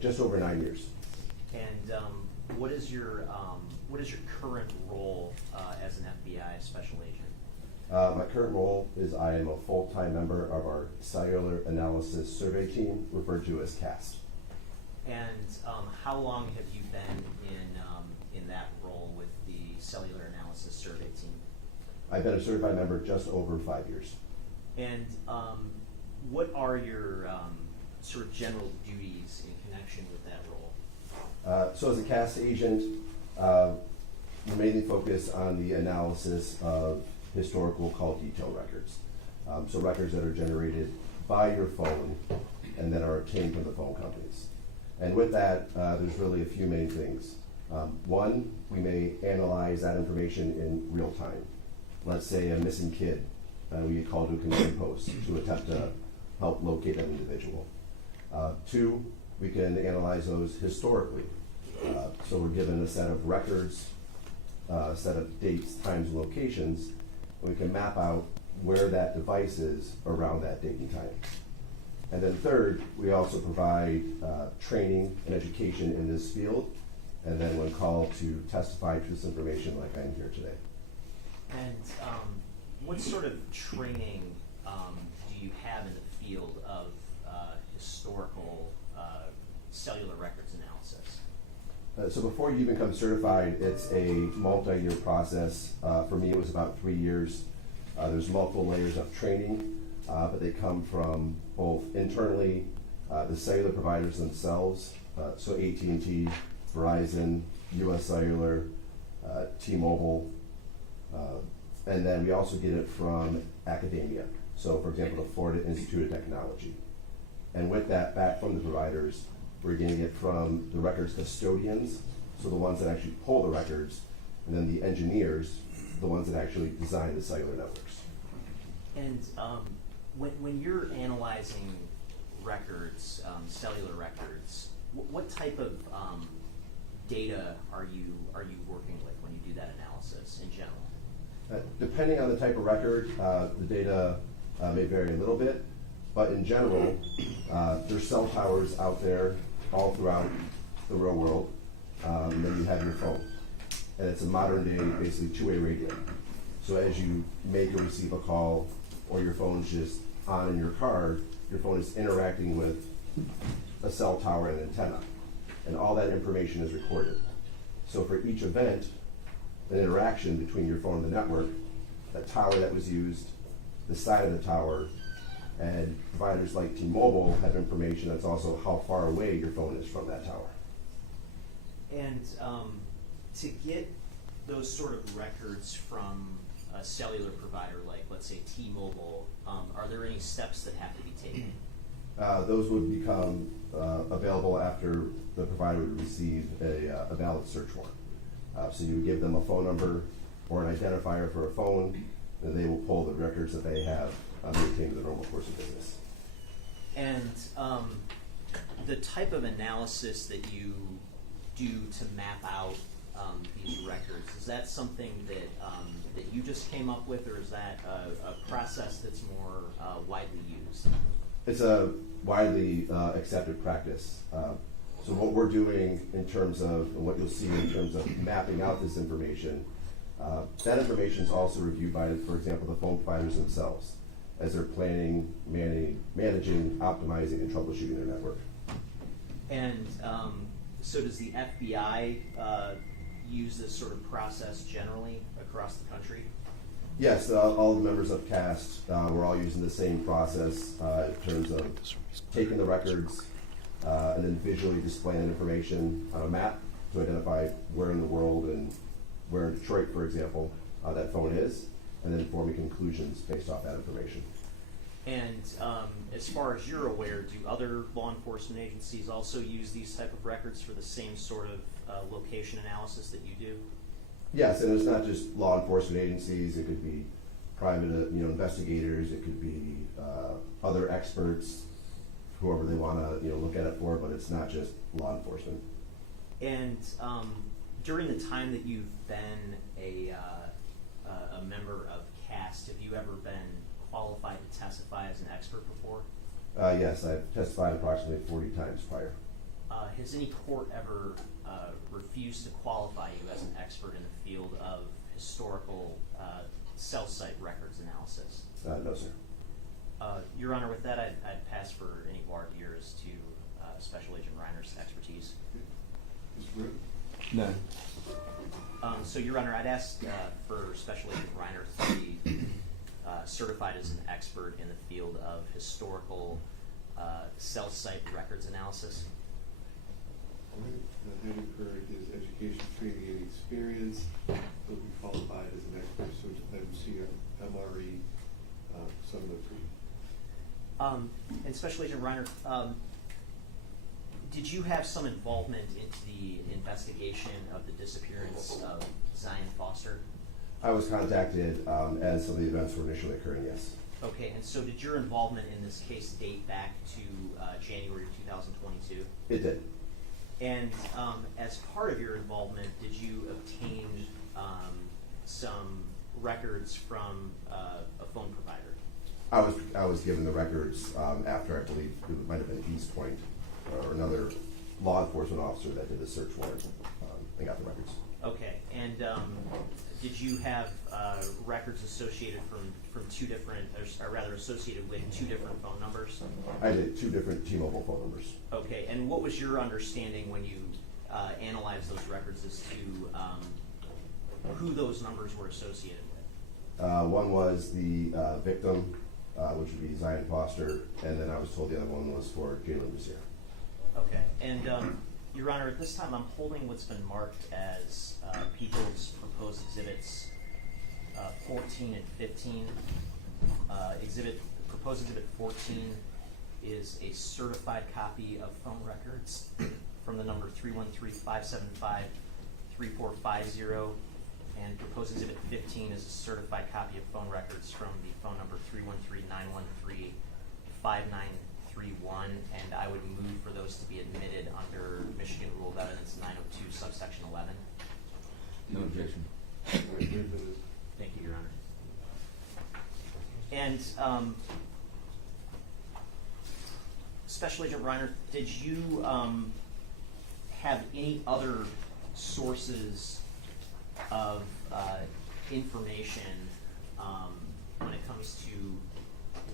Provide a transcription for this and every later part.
Just over 9 years. And what is your current role as an FBI special agent? My current role is I am a full-time member of our Cellular Analysis Survey Team, referred to as CAST. And how long have you been in that role with the Cellular Analysis Survey Team? I've been a certified member just over 5 years. And what are your sort of general duties in connection with that role? So as a CAST agent, we mainly focus on the analysis of historical call detail records. So records that are generated by your phone and that are obtained from the phone companies. And with that, there's really a few main things. One, we may analyze that information in real time. Let's say a missing kid, we get called to a command post to attempt to help locate that individual. Two, we can analyze those historically. So we're given a set of records, a set of dates, times, and locations, and we can map out where that device is around that date and time. And then third, we also provide training and education in this field, and then when called to testify to this information like I'm here today. And what sort of training do you have in the field of historical cellular records analysis? So before you even become certified, it's a multi-year process. For me, it was about 3 years. There's multiple layers of training, but they come from both internally, the cellular providers themselves, so AT&T, Verizon, US Cellular, T-Mobile, and then we also get it from academia. So for example, the Florida Institute of Technology. And with that, back from the providers, we're getting it from the records custodians, so the ones that actually pull the records, and then the engineers, the ones that actually design the cellular networks. And when you're analyzing records, cellular records, what type of data are you working with when you do that analysis in general? Depending on the type of record, the data may vary a little bit, but in general, there's cell towers out there all throughout the real world, and then you have your phone. And it's a modern day, basically two-way radio. So as you make or receive a call, or your phone's just on in your car, your phone is interacting with a cell tower and antenna. And all that information is recorded. So for each event, an interaction between your phone and the network, the tower that was used, the side of the tower, and providers like T-Mobile have information that's also how far away your phone is from that tower. And to get those sort of records from a cellular provider like, let's say, T-Mobile, are there any steps that have to be taken? Those would become available after the provider would receive a valid search warrant. So you would give them a phone number or an identifier for a phone, and they will pull the records that they have maintained in the normal course of business. And the type of analysis that you do to map out these records, is that something that you just came up with, or is that a process that's more widely used? It's a widely accepted practice. So what we're doing in terms of, and what you'll see in terms of mapping out this information, that information is also reviewed by, for example, the phone providers themselves as they're planning, managing, optimizing, and troubleshooting their network. And so does the FBI use this sort of process generally across the country? Yes, all the members of CAST, we're all using the same process in terms of taking the records and then visually displaying information on a map to identify where in the world and where in Detroit, for example, that phone is, and then forming conclusions based off that information. And as far as you're aware, do other law enforcement agencies also use these type of records for the same sort of location analysis that you do? Yes, and it's not just law enforcement agencies. It could be private, investigators. It could be other experts, whoever they want to, look at it for. But it's not just law enforcement. And during the time that you've been a member of CAST, have you ever been qualified to testify as an expert before? Yes, I've testified approximately 40 times prior. Has any court ever refused to qualify you as an expert in the field of historical cell site records analysis? No, sir. Your Honor, with that, I'd pass for any voir dire as to Special Agent Reiner's expertise. Mr. Britt? None. So, Your Honor, I'd ask for Special Agent Reiner to be certified as an expert in the field of historical cell site records analysis. All right. Having heard his education, training, and experience, he'll be qualified as an expert, so MC, MRE, some of the three. And Special Agent Reiner, did you have some involvement into the investigation of the disappearance of Zion Foster? I was contacted as some of the events were initially occurring, yes. Okay, and so did your involvement in this case date back to January 2022? It did. And as part of your involvement, did you obtain some records from a phone provider? I was given the records after, I believe it might have been Eastpointe or another law enforcement officer that did the search warrant and got the records. Okay, and did you have records associated from two different, or rather associated with two different phone numbers? I did 2 different T-Mobile phone numbers. Okay, and what was your understanding when you analyzed those records as to who those numbers were associated with? One was the victim, which would be Zion Foster, and then I was told the other one was for Jaylin Brazier. Okay, and Your Honor, at this time I'm holding what's been marked as People's Proposed Exhibits 14 and 15. Proposed Exhibit 14 is a certified copy of phone records from the number 313-575-3450, and Proposed Exhibit 15 is a certified copy of phone records from the phone number 313-913-5931, and I would move for those to be admitted under Michigan Rule of Evidence 902, subsection 11. No objection. All right, very good. Thank you, Your Honor. And Special Agent Reiner, did you have any other sources of information when it comes to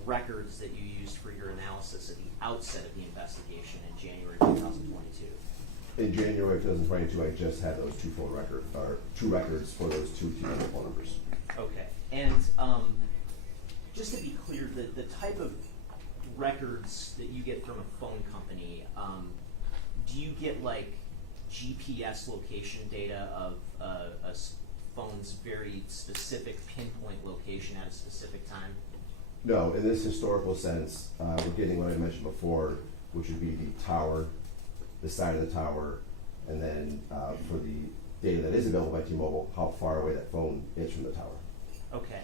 records that you used for your analysis at the outset of the investigation in January 2022? In January of 2022, I just had those 2 records for those 2 T-Mobile phone numbers. Okay, and just to be clear, the type of records that you get from a phone company, do you get like GPS location data of a phone's very specific pinpoint location at a specific time? No, in this historical sense, we're getting what I mentioned before, which would be the tower, the side of the tower, and then for the data that is available by T-Mobile, how far away that phone is from the tower. Okay.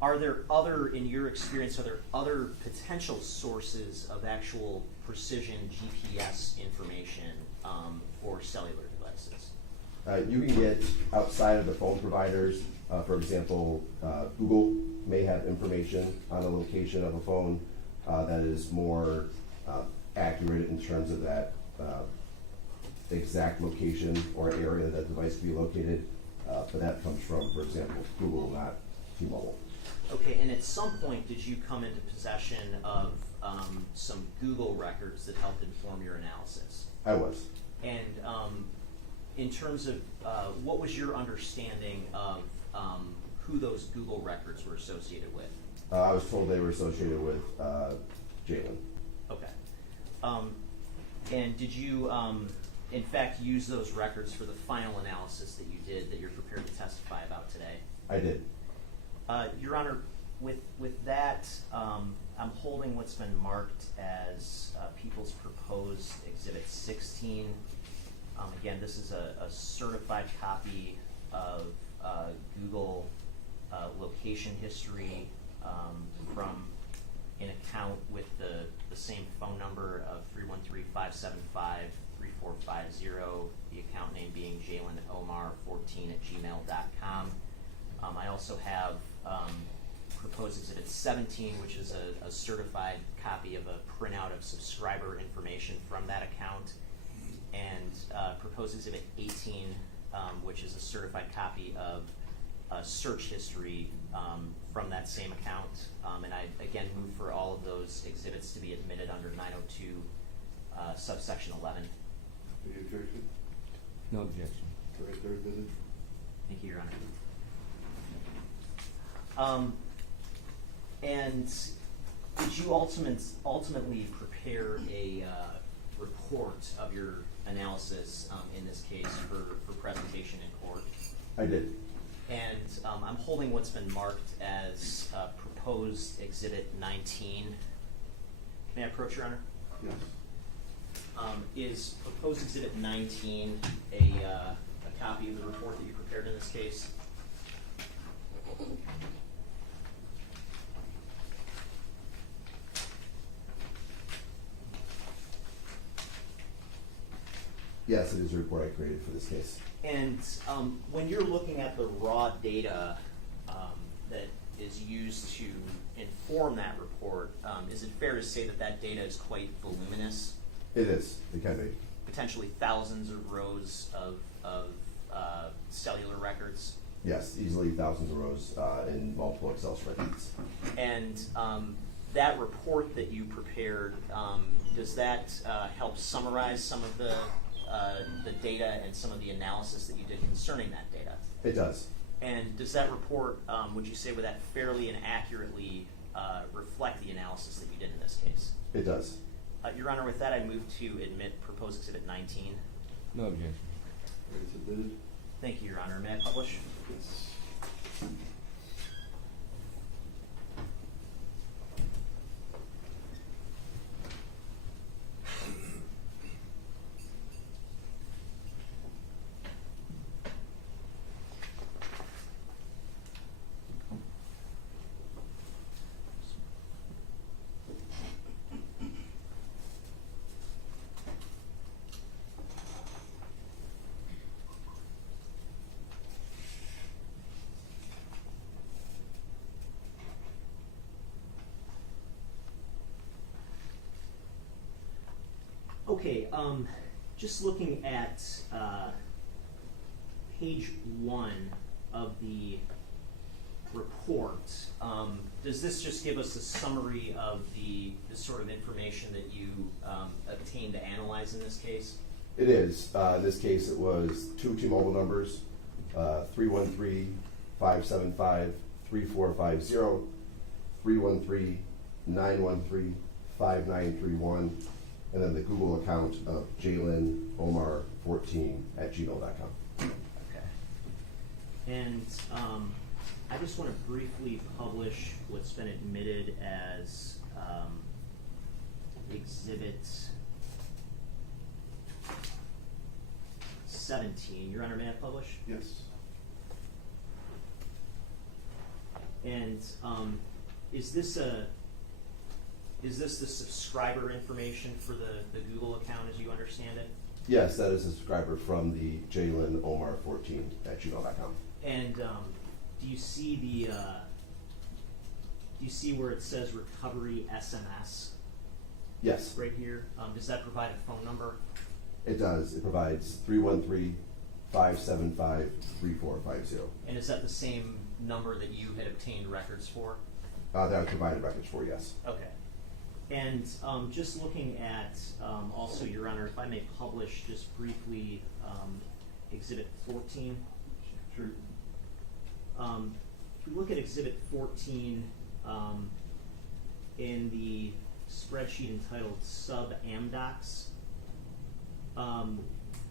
Are there other, in your experience, are there other potential sources of actual precision GPS information for cellular devices? You can get outside of the phone providers, for example, Google may have information on the location of a phone that is more accurate in terms of that exact location or area that device can be located, but that comes from, for example, Google, not T-Mobile. Okay, and at some point did you come into possession of some Google records that helped inform your analysis? I was. And in terms of what was your understanding of who those Google records were associated with? I was told they were associated with Jaylin. Okay. And did you, in fact, use those records for the final analysis that you did that you're prepared to testify about today? I did. Your Honor, with that, I'm holding what's been marked as People's Proposed Exhibit 16. Again, this is a certified copy of Google location history from an account with the same phone number of 313-575-3450, the account name being JaylinOmar14 @gmail.com. I also have proposed exhibit 17, which is a certified copy of a printout of subscriber information from that account, and proposed exhibit 18, which is a certified copy of search history from that same account. And I, again, move for all of those exhibits to be admitted under 902 subsection 11. Any objection? No objection. All right, they're admitted. Thank you, Your Honor. And did you ultimately prepare a report of your analysis in this case for presentation in court? I did. And I'm holding what's been marked as proposed exhibit 19. May I approach, Your Honor? Yes. Is proposed exhibit 19 a copy of the report that you prepared in this case? Yes, it is a report I created for this case. And when you're looking at the raw data that is used to inform that report, is it fair to say that that data is quite voluminous? It is. It can be. Potentially thousands of rows of cellular records? Yes, easily thousands of rows in multiple Excel spreadsheets. And that report that you prepared, does that help summarize some of the data and some of the analysis that you did concerning that data? It does. And does that report, would you say, would that fairly and accurately reflect the analysis that you did in this case? It does. Your Honor, with that, I move to admit proposed exhibit 19. No objection. All right, it's admitted. Thank you, Your Honor. May I publish? Yes. Okay, just looking at page 1 of the report, does this just give us a summary of the sort of information that you obtained to analyze in this case? It is. In this case, it was two T-Mobile numbers, 313-575-3450, 313-913-5931, and then the Google account of Jaylin Omar 14@gmail.com. Okay. And I just want to briefly publish what's been admitted as exhibit 17. Your Honor, may I publish? Yes. And is this the subscriber information for the Google account as you understand it? Yes, that is a subscriber from the Jaylin Omar 14@gmail.com. And do you see where it says recovery SMS Yes, right here? Does that provide a phone number? it does. It provides 313-575-3450. And is that the same number that you had obtained records for? That was provided records for, yes. Okay. And just looking at, also, Your Honor, if I may publish just briefly Exhibit 14. Sure. If we look at Exhibit 14 in the spreadsheet entitled Sub-Amdocs, in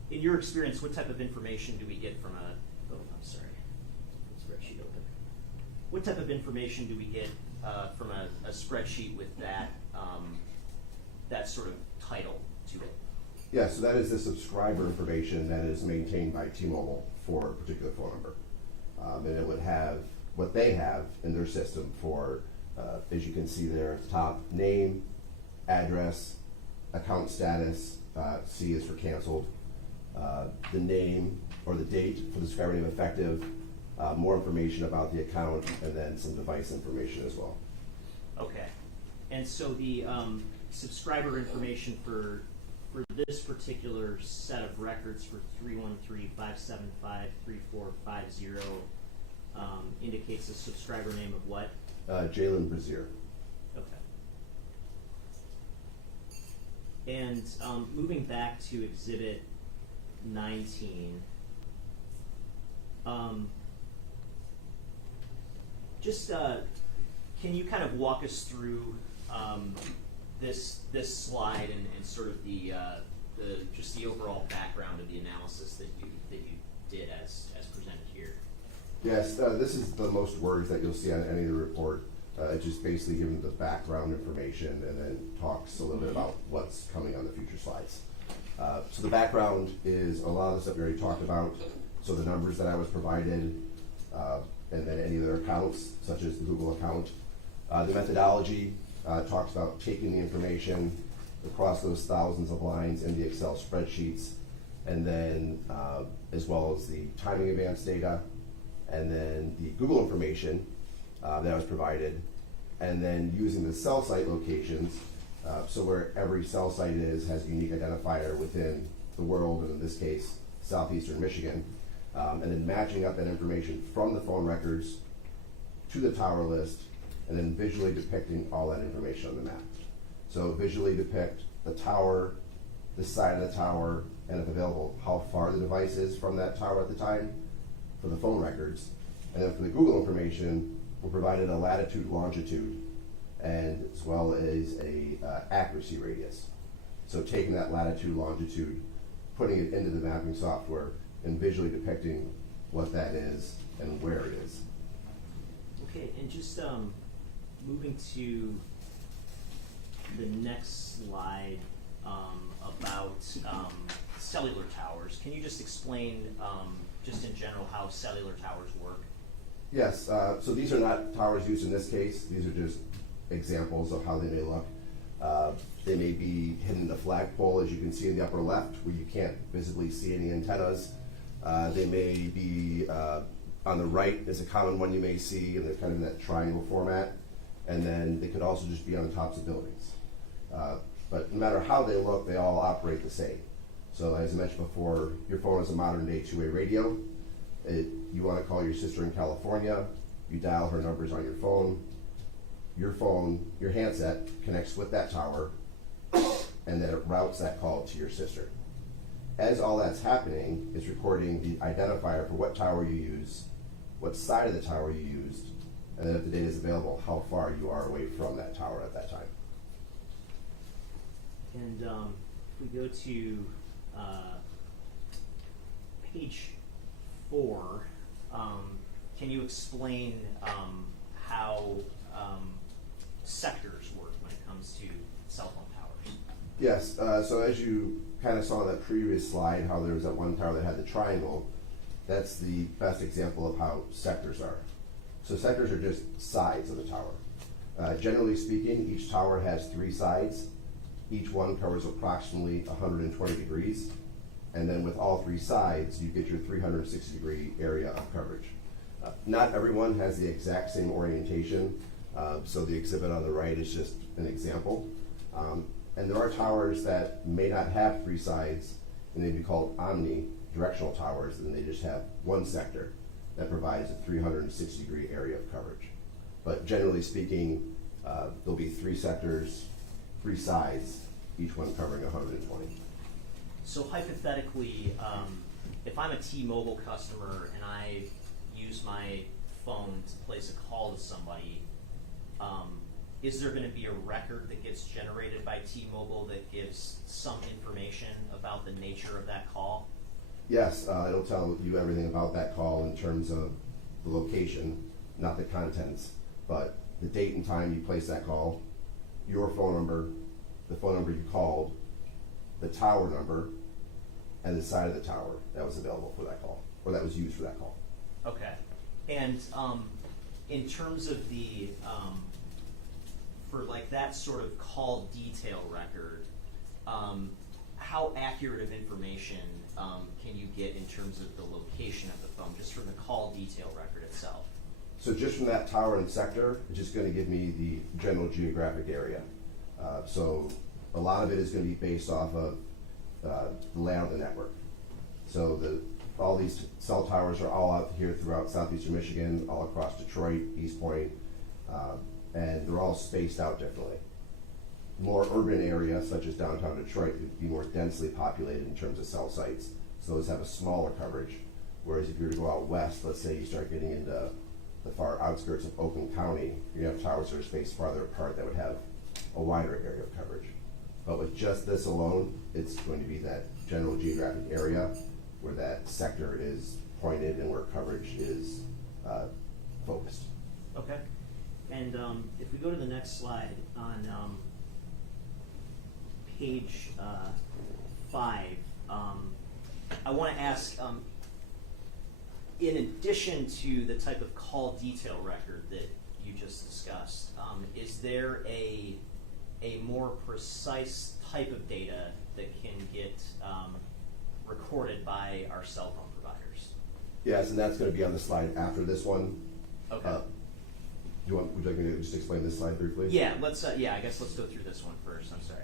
your experience, what type of information do we get from a, oh, I'm sorry, spreadsheet open. What type of information do we get from a spreadsheet with that, that sort of title to it? Yeah, so that is the subscriber information that is maintained by T-Mobile for a particular phone number. And it would have what they have in their system for, as you can see there at the top, name, address, account status, C is for canceled, the name or the date for the subscriber name effective, more information about the account, and then some device information as well. Okay. And so the subscriber information for this particular set of records for 313-575-3450 indicates a subscriber name of what? Jaylin Brazier. Okay. And moving back to Exhibit 19, can you kind of walk us through this slide and sort of the just the overall background of the analysis that you did as presented here? Yes, this is the most words that you'll see on any of the report. It's just basically giving the background information and then talks a little bit about what's coming on the future slides. So the background is a lot of the stuff we already talked about. So the numbers that I was provided, and then any other accounts, such as the Google account. The methodology talks about taking the information across those thousands of lines in the Excel spreadsheets, and then as well as the timing advance data, and then the Google information that was provided, and then using the cell site locations, so where every cell site has a unique identifier within the world, and in this case, southeastern Michigan, and then matching up that information from the phone records to the tower list, and then visually depicting all that information on the map. So visually depict the tower, the side of the tower, and if available, how far the device is from that tower at the time for the phone records. And then for the Google information, we're provided a latitude, longitude, and as well as a accuracy radius. So taking that latitude, longitude, putting it into the mapping software, and visually depicting what that is and where it is. Okay, and just moving to the next slide about cellular towers. Can you just explain, just in general, how cellular towers work? Yes, so these are not towers used in this case. These are just examples of how they may look. They may be hidden in the flagpole, as you can see in the upper left, where you can't visibly see any antennas. They may be on the right is a common one you may see, and they're kind of in that triangle format. And then they could also just be on the tops of buildings. But no matter how they look, they all operate the same. So as I mentioned before, your phone is a modern day two-way radio. You want to call your sister in California, you dial her numbers on your phone, your handset connects with that tower, and then it routes that call to your sister. As all that's happening, it's recording the identifier for what tower you use, what side of the tower you used, and then if the data is available, how far you are away from that tower at that time. And if we go to page 4, can you explain how sectors work when it comes to cell phone towers? Yes, so as you kind of saw in that previous slide, how there was that one tower that had the triangle, that's the best example of how sectors are. So sectors are just sides of the tower. Generally speaking, each tower has 3 sides. Each one covers approximately 120 degrees. And then with all 3 sides, you get your 360-degree area of coverage. Not everyone has the exact same orientation, so the exhibit on the right is just an example. And there are towers that may not have 3 sides, and they'd be called omnidirectional towers, and they just have one sector that provides a 360-degree area of coverage. But generally speaking, there'll be 3 sectors, 3 sides, each one covering 120. So hypothetically, if I'm a T-Mobile customer and I use my phone to place a call to somebody, is there going to be a record that gets generated by T-Mobile that gives some information about the nature of that call? Yes, it'll tell you everything about that call in terms of the location, not the contents, but the date and time you placed that call, your phone number, the phone number you called, the tower number, and the side of the tower that was available for that call, or that was used for that call. Okay. And in terms of the, for like that sort of call detail record, how accurate of information can you get in terms of the location of the phone, just from the call detail record itself? So just from that tower and sector, it's just going to give me the general geographic area. So a lot of it is going to be based off of the layout of the network. So all these cell towers are all out here throughout southeastern Michigan, all across Detroit, Eastpointe, and they're all spaced out differently. More urban areas, such as downtown Detroit, would be more densely populated in terms of cell sites. So those have a smaller coverage. Whereas if you were to go out west, let's say you start getting into the far outskirts of Oakland County, you have towers that are spaced farther apart that would have a wider area of coverage. But with just this alone, it's going to be that general geographic area where that sector is pointed and where coverage is focused. Okay. And if we go to the next slide on page 5, I want to ask, in addition to the type of call detail record that you just discussed, is there a more precise type of data that can get recorded by our cell phone providers? Yes, and that's going to be on the slide after this one. Okay. Would you like me to just explain this slide briefly? Yeah, let's. Yeah, I guess let's go through this one first. I'm sorry.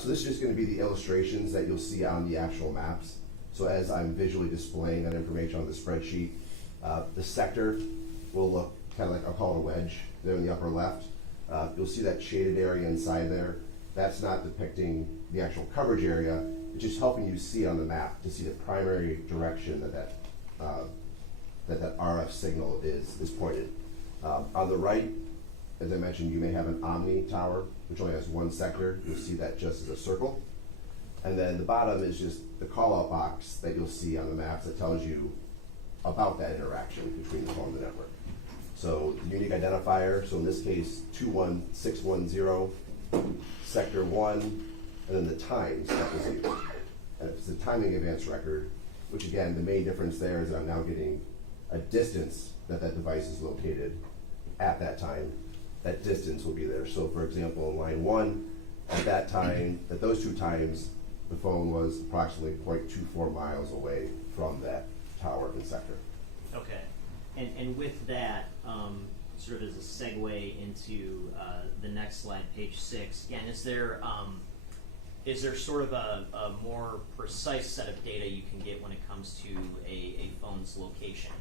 So this is just going to be the illustrations that you'll see on the actual maps. So as I'm visually displaying that information on the spreadsheet, the sector will look kind of like, I'll call it a wedge there in the upper left. You'll see that shaded area inside there. That's not depicting the actual coverage area. It's just helping you see on the map to see the primary direction that RF signal is pointed. On the right, as I mentioned, you may have an Omni tower, which only has one sector. You'll see that just as a circle. And then the bottom is just the call-out box that you'll see on the maps that tells you about that interaction between the phone and the network. So the unique identifier, so in this case, 21610, sector 1, and then the times that was used. And it's the timing advance record, which again, the main difference there is I'm now getting a distance that device is located at that time. That distance will be there. So for example, in line 1, at that time, at those two times, the phone was approximately 0.24 miles away from that tower and sector. Okay. And with that, sort of as a segue into the next slide, page 6, again, is there sort of a more precise set of data you can get when it comes to a phone's location,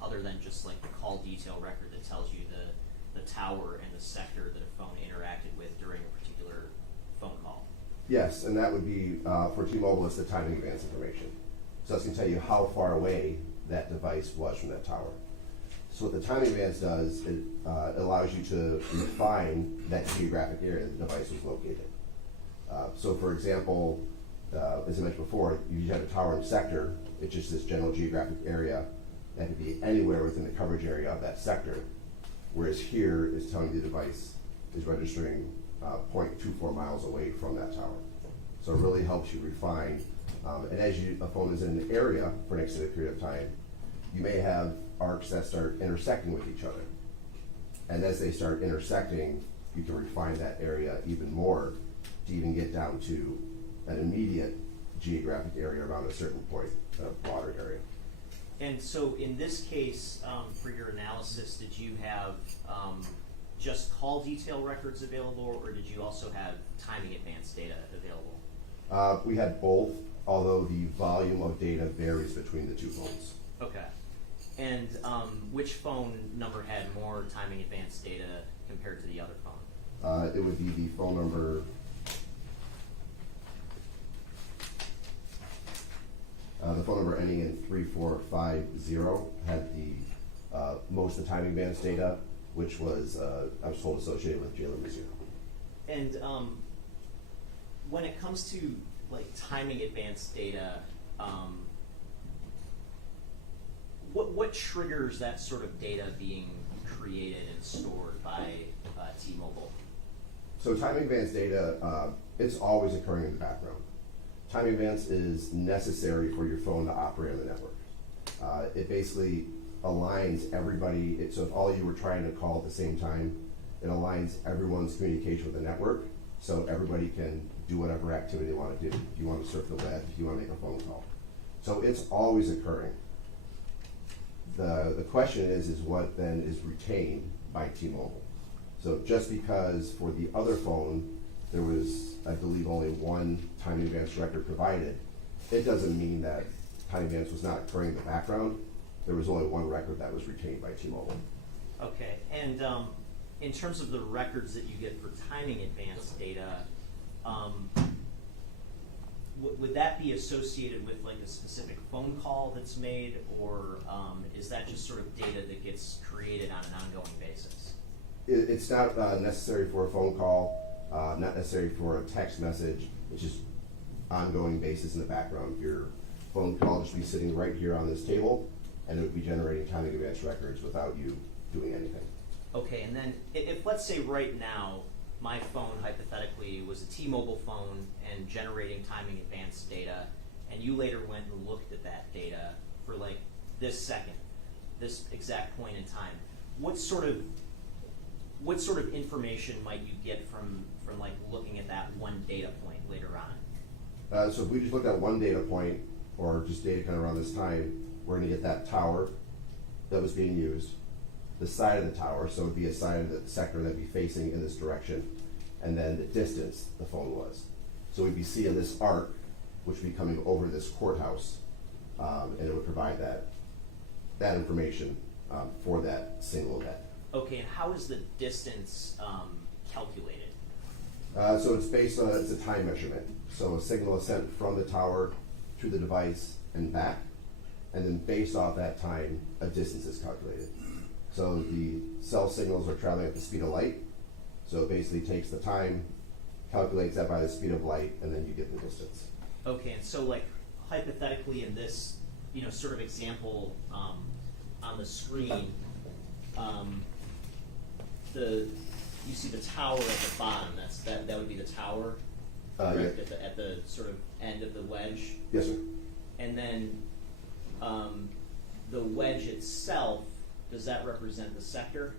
other than just like the call detail record that tells you the tower and the sector that a phone interacted with during a particular phone call? Yes, and that would be, for T-Mobile, it's the timing advance information. So that's going to tell you how far away that device was from that tower. So what the timing advance does, it allows you to refine that geographic area the device was located. So for example, as I mentioned before, you have a tower and sector, it's just this general geographic area that could be anywhere within the coverage area of that sector, whereas here it's telling you the device is registering 0.24 miles away from that tower. So it really helps you refine, and as a phone is in an area for an extended period of time, you may have arcs that start intersecting with each other. And as they start intersecting, you can refine that area even more to even get down to an immediate geographic area around a certain point, a broader area. And so in this case, for your analysis, did you have just call detail records available, or did you also have timing advance data available? We had both, although the volume of data varies between the two phones. Okay. And which phone number had more timing advance data compared to the other phone? It would be the phone number, ending in 3450 had the most of the timing advance data, which was, I was told, associated with Jaylin Brazier. And when it comes to like timing advance data, what triggers that sort of data being created and stored by T-Mobile? So timing advance data, it's always occurring in the background. Timing advance is necessary for your phone to operate on the network. It basically aligns everybody. So if all you were trying to call at the same time, it aligns everyone's communication with the network so everybody can do whatever activity they want to do. If you want to surf the web, if you want to make a phone call. So it's always occurring. The question is what then is retained by T-Mobile. So just because for the other phone, there was, I believe, only one time advance record provided, it doesn't mean that time advance was not occurring in the background. There was only one record that was retained by T-Mobile. Okay, and in terms of the records that you get for timing advance data, would that be associated with like a specific phone call that's made, or is that just sort of data that gets created on an ongoing basis? It's not necessary for a phone call, not necessary for a text message. It's just ongoing basis in the background. Your phone call just be sitting right here on this table, and it would be generating timing advance records without you doing anything. Okay, and then if let's say right now my phone hypothetically was a T-Mobile phone and generating timing advance data, and you later went and looked at that data for like this second, this exact point in time, what sort of information might you get from like looking at that one data point later on? So if we just looked at one data point, or just data kind of around this time, we're going to get that tower that was being used, the side of the tower, so it would be a side of the sector that would be facing in this direction, and then the distance the phone was. So we'd be seeing this arc, which would be coming over this courthouse, and it would provide that information for that single event. Okay, and how is the distance calculated? So it's based on, it's a time measurement. So a signal is sent from the tower to the device and back, and then based off that time, a distance is calculated. So the cell signals are traveling at the speed of light, so it basically takes the time, calculates that by the speed of light, and then you get the distance. Okay, and so like hypothetically in this, sort of example on the screen, you see the tower at the bottom. That would be the tower, correct? Yeah. At the sort of end of the wedge. Yes, sir. And then the wedge itself, does that represent the sector?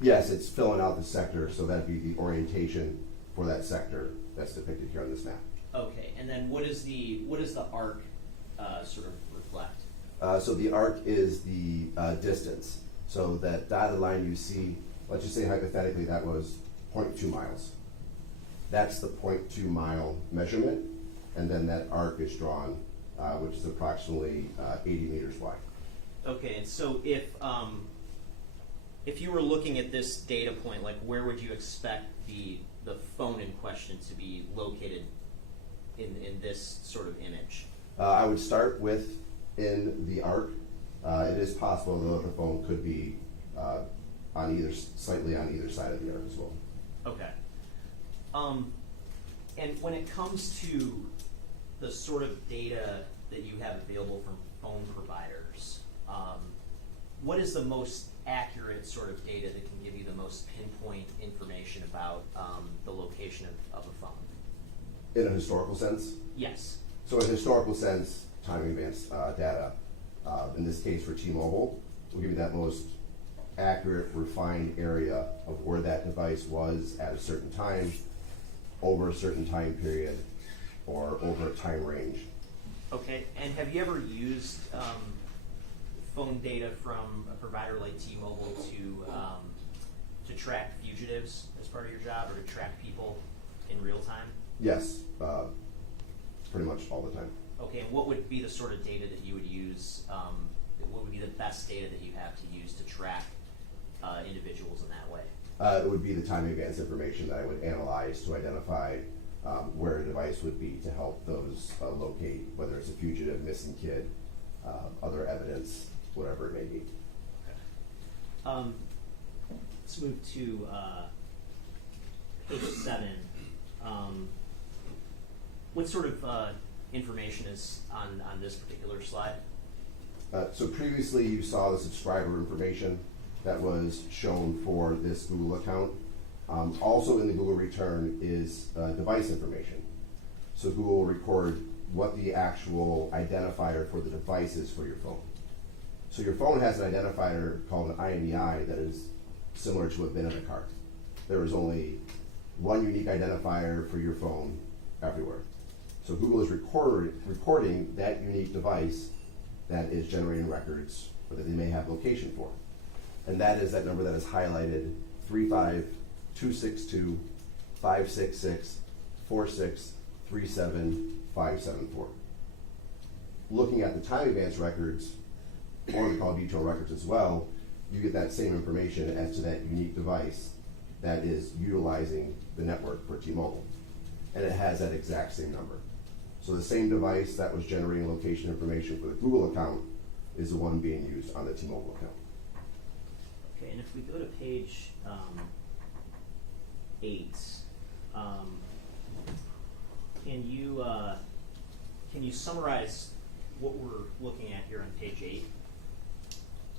Yes, it's filling out the sector, so that'd be the orientation for that sector that's depicted here on this map. Okay, and then what is the arc sort of reflect? So the arc is the distance. So that dotted line you see, let's just say hypothetically that was 0.2 miles. That's the 0.2 mile measurement, and then that arc is drawn, which is approximately 80 meters wide. Okay, and so if you were looking at this data point, like where would you expect the phone in question to be located in this sort of image? I would start with in the arc. It is possible though that the phone could be slightly on either side of the arc as well. Okay. And when it comes to the sort of data that you have available from phone providers, what is the most accurate sort of data that can give you the most pinpoint information about the location of a phone? In a historical sense? Yes. So in a historical sense, timing advance data, in this case for T-Mobile, will give you that most accurate, refined area of where that device was at a certain time, over a certain time period, or over a time range. Okay, and have you ever used phone data from a provider like T-Mobile to track fugitives as part of your job, or to track people in real time? Yes, pretty much all the time. Okay, and what would be the sort of data that you would use, what would be the best data that you have to use to track individuals in that way? It would be the time advance information that I would analyze to identify where a device would be to help those locate, whether it's a fugitive, missing kid, other evidence, whatever it may be. Okay. Let's move to page 7. What sort of information is on this particular slide? So previously you saw the subscriber information that was shown for this Google account. Also in the Google return is device information. So Google will record what the actual identifier for the device is for your phone. So your phone has an identifier called an IMEI that is similar to a bin in a cart. There is only one unique identifier for your phone everywhere. So Google is recording that unique device that is generating records, or that they may have location for. And that is that number that is highlighted 35266-566-4637-574. Looking at the time advance records, or the call detail records as well, you get that same information as to that unique device that is utilizing the network for T-Mobile. And it has that exact same number. So the same device that was generating location information for the Google account is the one being used on the T-Mobile account. Okay, and if we go to page 8, can you summarize what we're looking at here on page 8?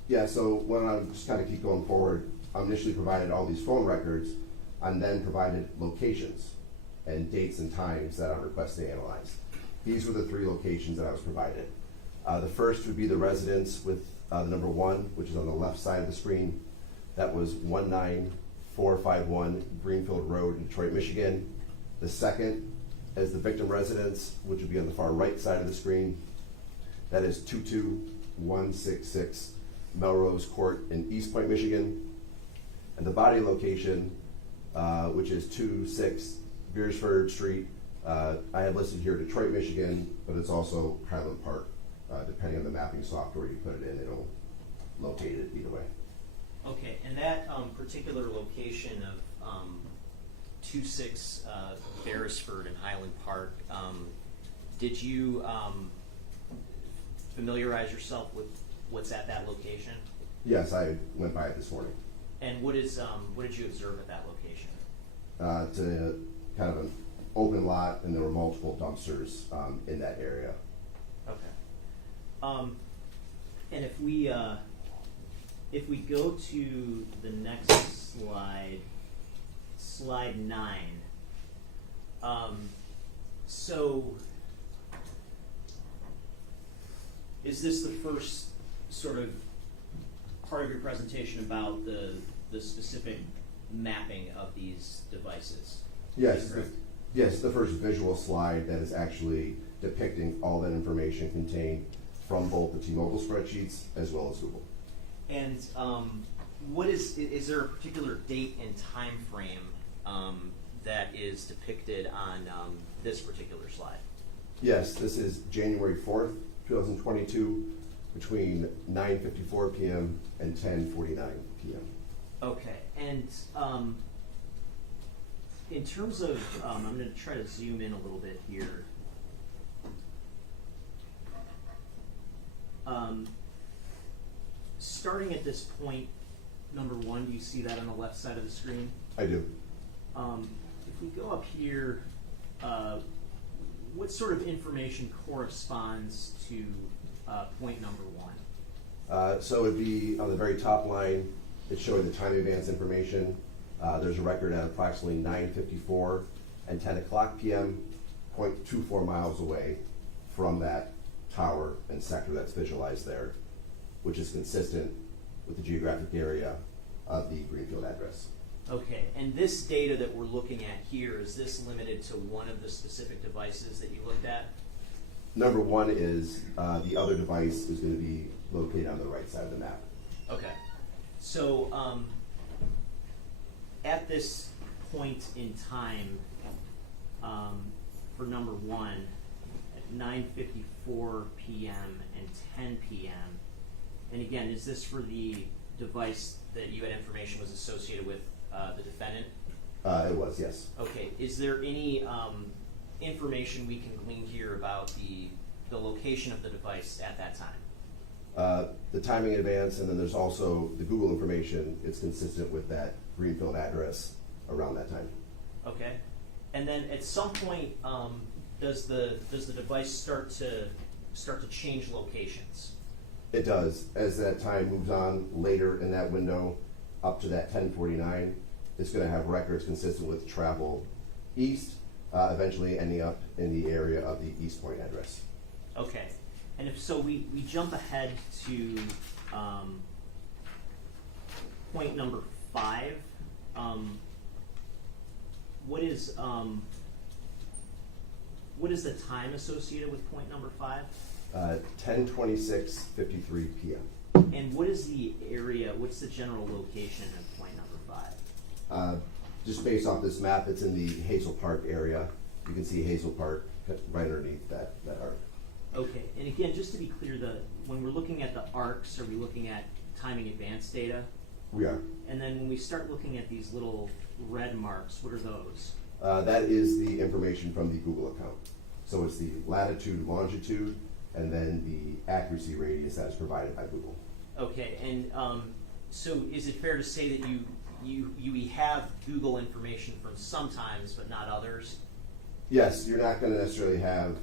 Yeah, so when I just kind of keep going forward, I initially provided all these phone records, and then provided locations and dates and times that I request to analyze. These were the 3 locations that I was provided. The first would be the residence with the number 1, which is on the left side of the screen. That was 19451 Greenfield Road in Detroit, Michigan. The second is the victim residence, which would be on the far right side of the screen. That is 22166 Melrose Court in Eastpointe, Michigan. And the body location, which is 26 Beersford Street. I have listed here Detroit, Michigan, but it's also Highland Park. Depending on the mapping software you put it in, it'll locate it either way. Okay, and that particular location of 26 Beresford and Highland Park, did you familiarize yourself with what's at that location? Yes, I went by it this morning. And what did you observe at that location? To kind of an open lot, and there were multiple dumpsters in that area. Okay. And if we go to the next slide, slide 9. So is this the first sort of part of your presentation about the specific mapping of these devices? Yes, yes, the first visual slide that is actually depicting all that information contained from both the T-Mobile spreadsheets as well as Google. And what is there a particular date and time frame that is depicted on this particular slide? Yes, this is January 4th, 2022, between 9:54 p.m. and 10:49 p.m. Okay, and in terms of, I'm going to try to zoom in a little bit here. Starting at this point, number 1, do you see that on the left side of the screen? I do. If we go up here, what sort of information corresponds to point number 1? So it would be on the very top line, it's showing the time advance information. There's a record at approximately 9:54 and 10 o'clock p.m., 0.24 miles away from that tower and sector that's visualized there, which is consistent with the geographic area of the Greenfield address. Okay, and this data that we're looking at here, is this limited to one of the specific devices that you looked at? Number 1 is the other device is going to be located on the right side of the map. Okay, so at this point in time, for number 1, at 9:54 p.m. and 10 p.m., and again, is this for the device that you had information was associated with the defendant? It was, yes. Okay, is there any information we can glean here about the location of the device at that time? The timing in advance, and then there's also the Google information. It's consistent with that Greenfield address around that time. Okay, and then at some point, does the device start to change locations? It does. As that time moves on later in that window, up to that 10:49, it's going to have records consistent with travel east, eventually ending up in the area of the Eastpointe address. Okay, and if so, we jump ahead to point number 5. What what is the time associated with point number 5? 10:26:53 p.m. And what is the area, what's the general location of point number 5? Just based off this map, it's in the Hazel Park area. You can see Hazel Park right underneath that arc. Okay, and again, just to be clear, when we're looking at the arcs, are we looking at timing advance data? We are. And then when we start looking at these little red marks, what are those? That is the information from the Google account. So it's the latitude, longitude, and then the accuracy radius that is provided by Google. Okay, and so is it fair to say that you have Google information from sometimes, but not others? Yes, you're not going to necessarily have,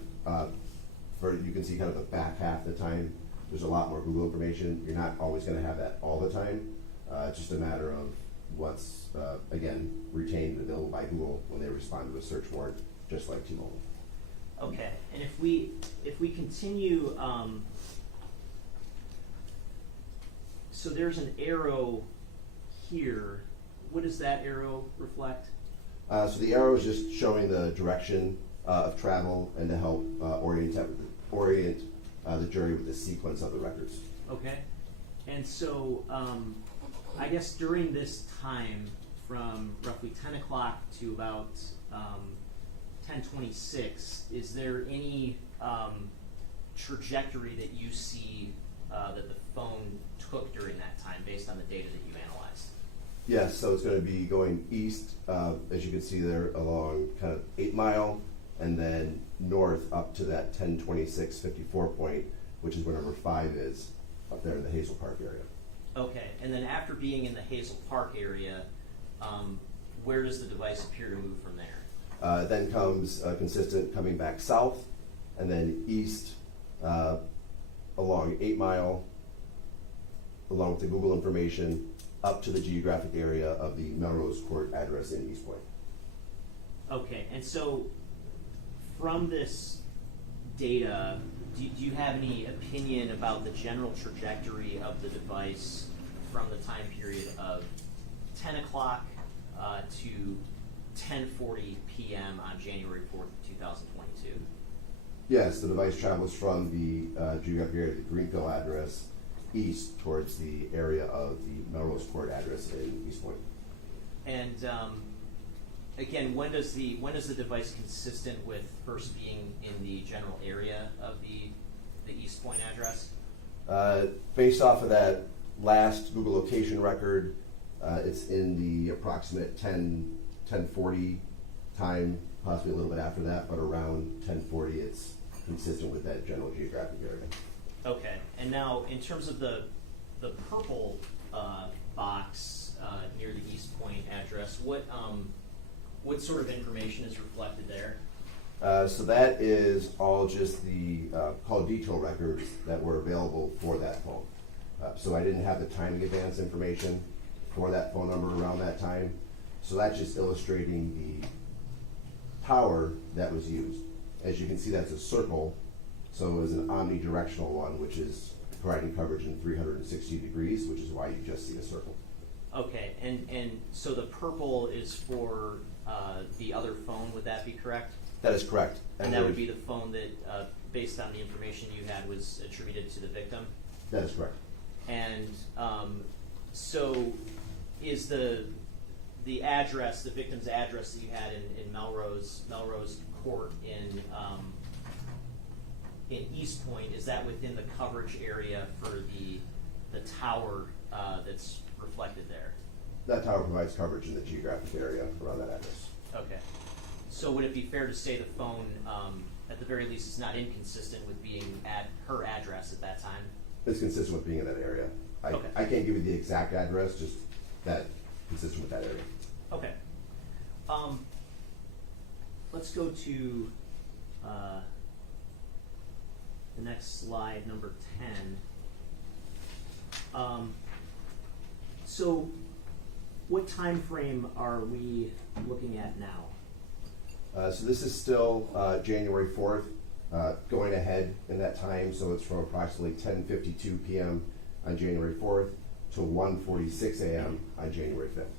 you can see kind of the back half of the time, there's a lot more Google information. You're not always going to have that all the time. It's just a matter of what's, again, retained and available by Google when they respond to a search warrant, just like T-Mobile. Okay, and if we continue, so there's an arrow here. What does that arrow reflect? So the arrow is just showing the direction of travel and to help orient the jury with the sequence of the records. Okay, and so I guess during this time from roughly 10 o'clock to about 10:26, is there any trajectory that you see that the phone took during that time based on the data that you analyzed? Yes, so it's going to be going east, as you can see there, along kind of 8 Mile, and then north up to that 10:26:54 point, which is where number 5 is, up there in the Hazel Park area. Okay, and then after being in the Hazel Park area, where does the device appear to move from there? Then comes consistent coming back south, and then east along 8 Mile, along with the Google information, up to the geographic area of the Melrose Court address in Eastpointe. Okay, and so from this data, do you have any opinion about the general trajectory of the device from the time period of 10 o'clock to 10:40 p.m. on January 4th, 2022? Yes, the device travels from the geographic area of the Greenville address east towards the area of the Melrose Court address in Eastpointe. And again, when does the device consistent with first being in the general area of the Eastpointe address? Based off of that last Google location record, it's in the approximate 10:40 time, possibly a little bit after that, but around 10:40, it's consistent with that general geographic area. Okay, and now in terms of the purple box near the Eastpointe address, what sort of information is reflected there? So that is all just the call detail records that were available for that phone. So I didn't have the timing advance information for that phone number around that time. So that's just illustrating the tower that was used. As you can see, that's a circle. So it was an omnidirectional one, which is providing coverage in 360 degrees, which is why you just see a circle. Okay, and so the purple is for the other phone, would that be correct? That is correct. And that would be the phone that, based on the information you had, was attributed to the victim? That is correct. And so is the address, the victim's address that you had in Melrose Court in Eastpointe, is that within the coverage area for the tower that's reflected there? That tower provides coverage in the geographic area around that address. Okay. So would it be fair to say the phone, at the very least, is not inconsistent with being at her address at that time? It's consistent with being in that area. Okay. I can't give you the exact address, just that consistent with that area. Okay. Let's go to the next slide, number 10. So what time frame are we looking at now? So this is still January 4th, going ahead in that time. So it's from approximately 10:52 p.m. on January 4th to 1:46 a.m. on January 5th.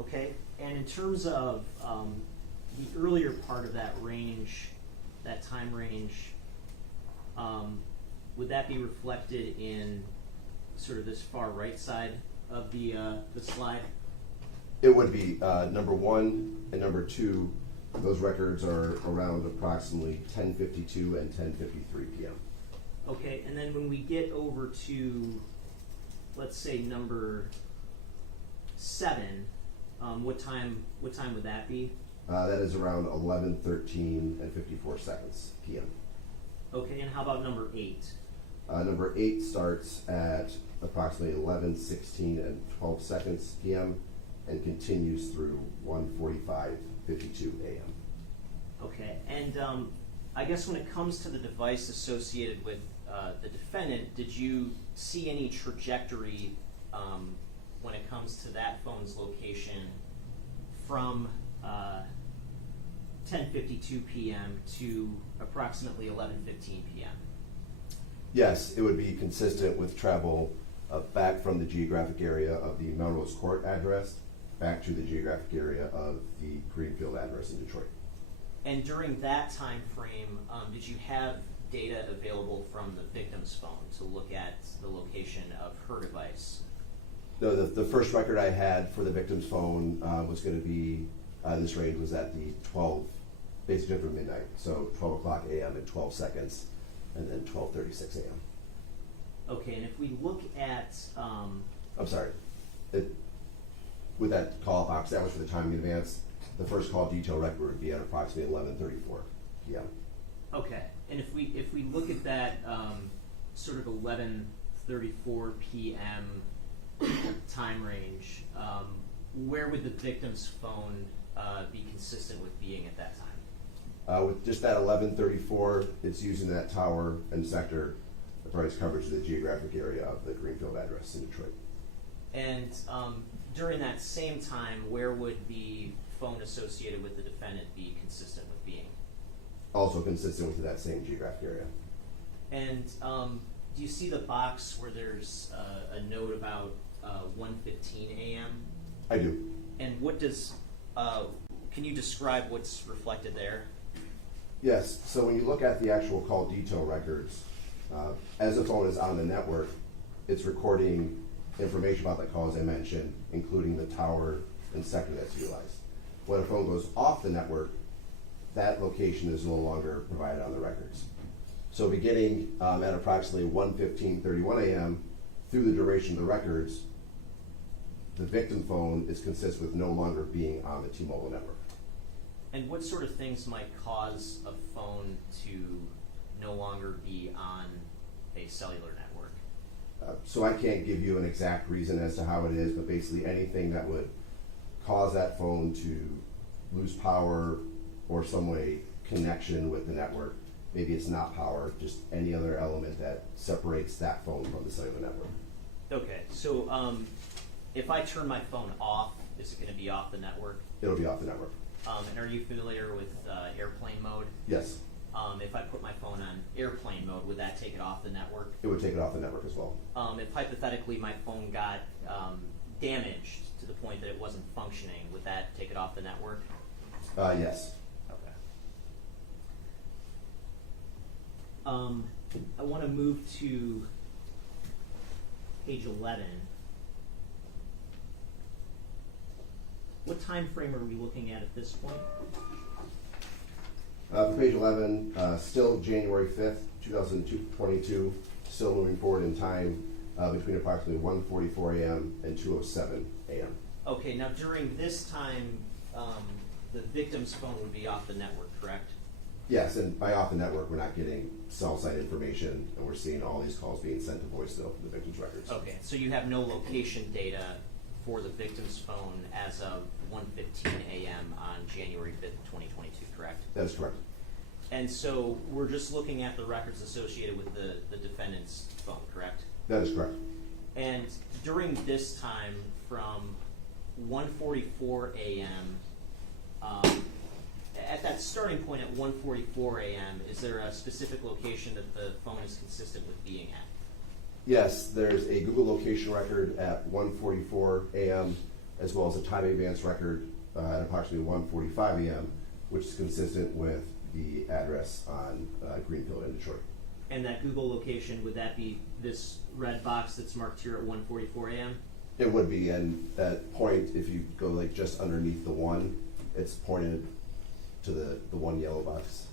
Okay, and in terms of the earlier part of that range, that time range, would that be reflected in sort of this far right side of the slide? It would be number 1 and number 2. Those records are around approximately 10:52 and 10:53 p.m. Okay, and then when we get over to, let's say, number 7, what time would that be? That is around 11:13 and 54 seconds p.m. Okay, and how about number 8? Number 8 starts at approximately 11:16 and 12 seconds p.m. and continues through 1:45:52 a.m. Okay, and I guess when it comes to the device associated with the defendant, did you see any trajectory when it comes to that phone's location from 10:52 p.m. to approximately 11:15 p.m.? Yes, it would be consistent with travel back from the geographic area of the Melrose Court address back to the geographic area of the Greenfield address in Detroit. And during that time frame, did you have data available from the victim's phone to look at the location of her device? No, the first record I had for the victim's phone was going to be, this range was at the 12, basically from midnight, so 12 o'clock a.m. and 12 seconds, and then 12:36 a.m. Okay, and if we look at, I'm sorry. With that call box, that was for the timing in advance. The first call detail record would be at approximately 11:34 p.m. okay, and if we look at that sort of 11:34 p.m. time range, where would the victim's phone be consistent with being at that time? With just that 11:34, it's using that tower and sector that provides coverage to the geographic area of the Greenfield address in Detroit. And during that same time, where would the phone associated with the defendant be consistent with being? Also consistent with that same geographic area. And do you see the box where there's a note about 1:15 a.m.? I do. And what does, can you describe what's reflected there? Yes, so when you look at the actual call detail records, as the phone is on the network, it's recording information about the call, as I mentioned, including the tower and sector that's utilized. When a phone goes off the network, that location is no longer provided on the records. So beginning at approximately 1:15:31 a.m. through the duration of the records, the victim phone is consistent with no longer being on the T-Mobile network. And what sort of things might cause a phone to no longer be on a cellular network? So I can't give you an exact reason as to how it is, but basically anything that would cause that phone to lose power or some way connection with the network. Maybe it's not power, just any other element that separates that phone from the cellular network. Okay, so if I turn my phone off, is it going to be off the network? It'll be off the network. And are you familiar with airplane mode? Yes, If I put my phone on airplane mode, would that take it off the network? it would take it off the network as well. If hypothetically my phone got damaged to the point that it wasn't functioning, would that take it off the network? Yes. Okay. I want to move to page 11. What time frame are we looking at this point? For page 11, still January 5th, 2022, still moving forward in time between approximately 1:44 a.m. and 2:07 a.m. Okay, now during this time, the victim's phone would be off the network, correct? Yes, and by off the network, we're not getting cell site information, and we're seeing all these calls being sent to voicemail from the victim's records. Okay, so you have no location data for the victim's phone as of 1:15 a.m. on January 5th, 2022, correct? That is correct. And so we're just looking at the records associated with the defendant's phone, correct? That is correct. And during this time, from 1:44 a.m., at that starting point at 1:44 a.m., is there a specific location that the phone is consistent with being at? Yes, there's a Google location record at 1:44 a.m. as well as a time advance record at approximately 1:45 a.m. which is consistent with the address on Greenfield in Detroit. And that Google location, would that be this red box that's marked here at 1:44 a.m.? It would be, and that point, if you go like just underneath the one, it's pointed to the one yellow box.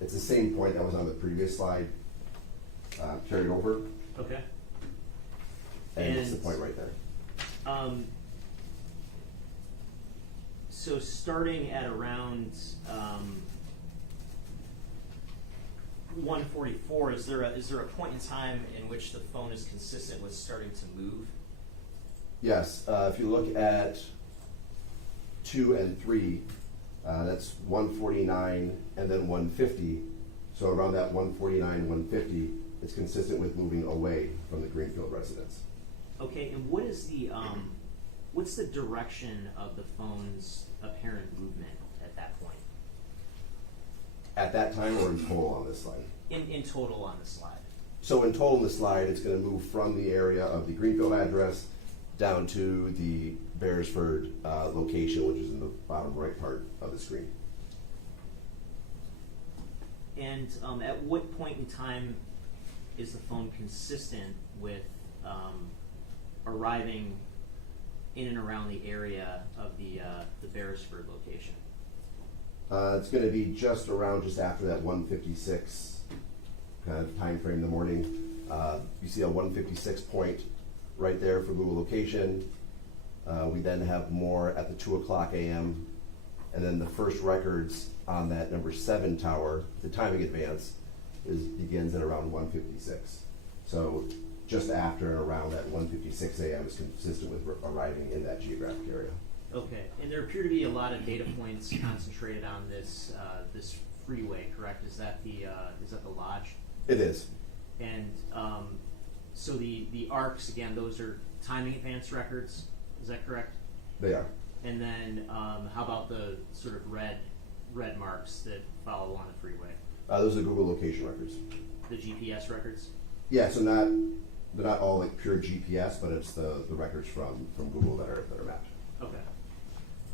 It's the same point that was on the previous slide, carried over, Okay. and it's the And- point right there. So starting at around 1:44, is there a point in time in which the phone is consistent with starting to move? Yes, if you look at 2 and 3, that's 149 and then 150. So around that 149, 150, it's consistent with moving away from the Greenfield residence. Okay, and what is the what's the direction of the phone's apparent movement at that point? At that time or in total on this slide? In total on the slide. So in total on the slide, it's going to move from the area of the Greenfield address down to the Beresford location, which is in the bottom right part of the screen. And at what point in time is the phone consistent with arriving in and around the area of the Beresford location? It's going to be just after that 156 kind of time frame in the morning. You see a 156 point right there for Google location. We then have more at the 2 o'clock a.m. And then the first records on that number 7 tower, the timing advance, begins at around 156. So just after and around that 156 a.m. is consistent with arriving in that geographic area. Okay, and there appear to be a lot of data points concentrated on this this freeway, correct? Is that the lodge? It is. And so the ARCs, again, those are timing advance records, is that correct? They are. And then how about the sort of red marks that follow on the freeway? Those are Google location records. The GPS records? Yeah, so they're not all like pure GPS, but it's the records from Google that are mapped. Okay.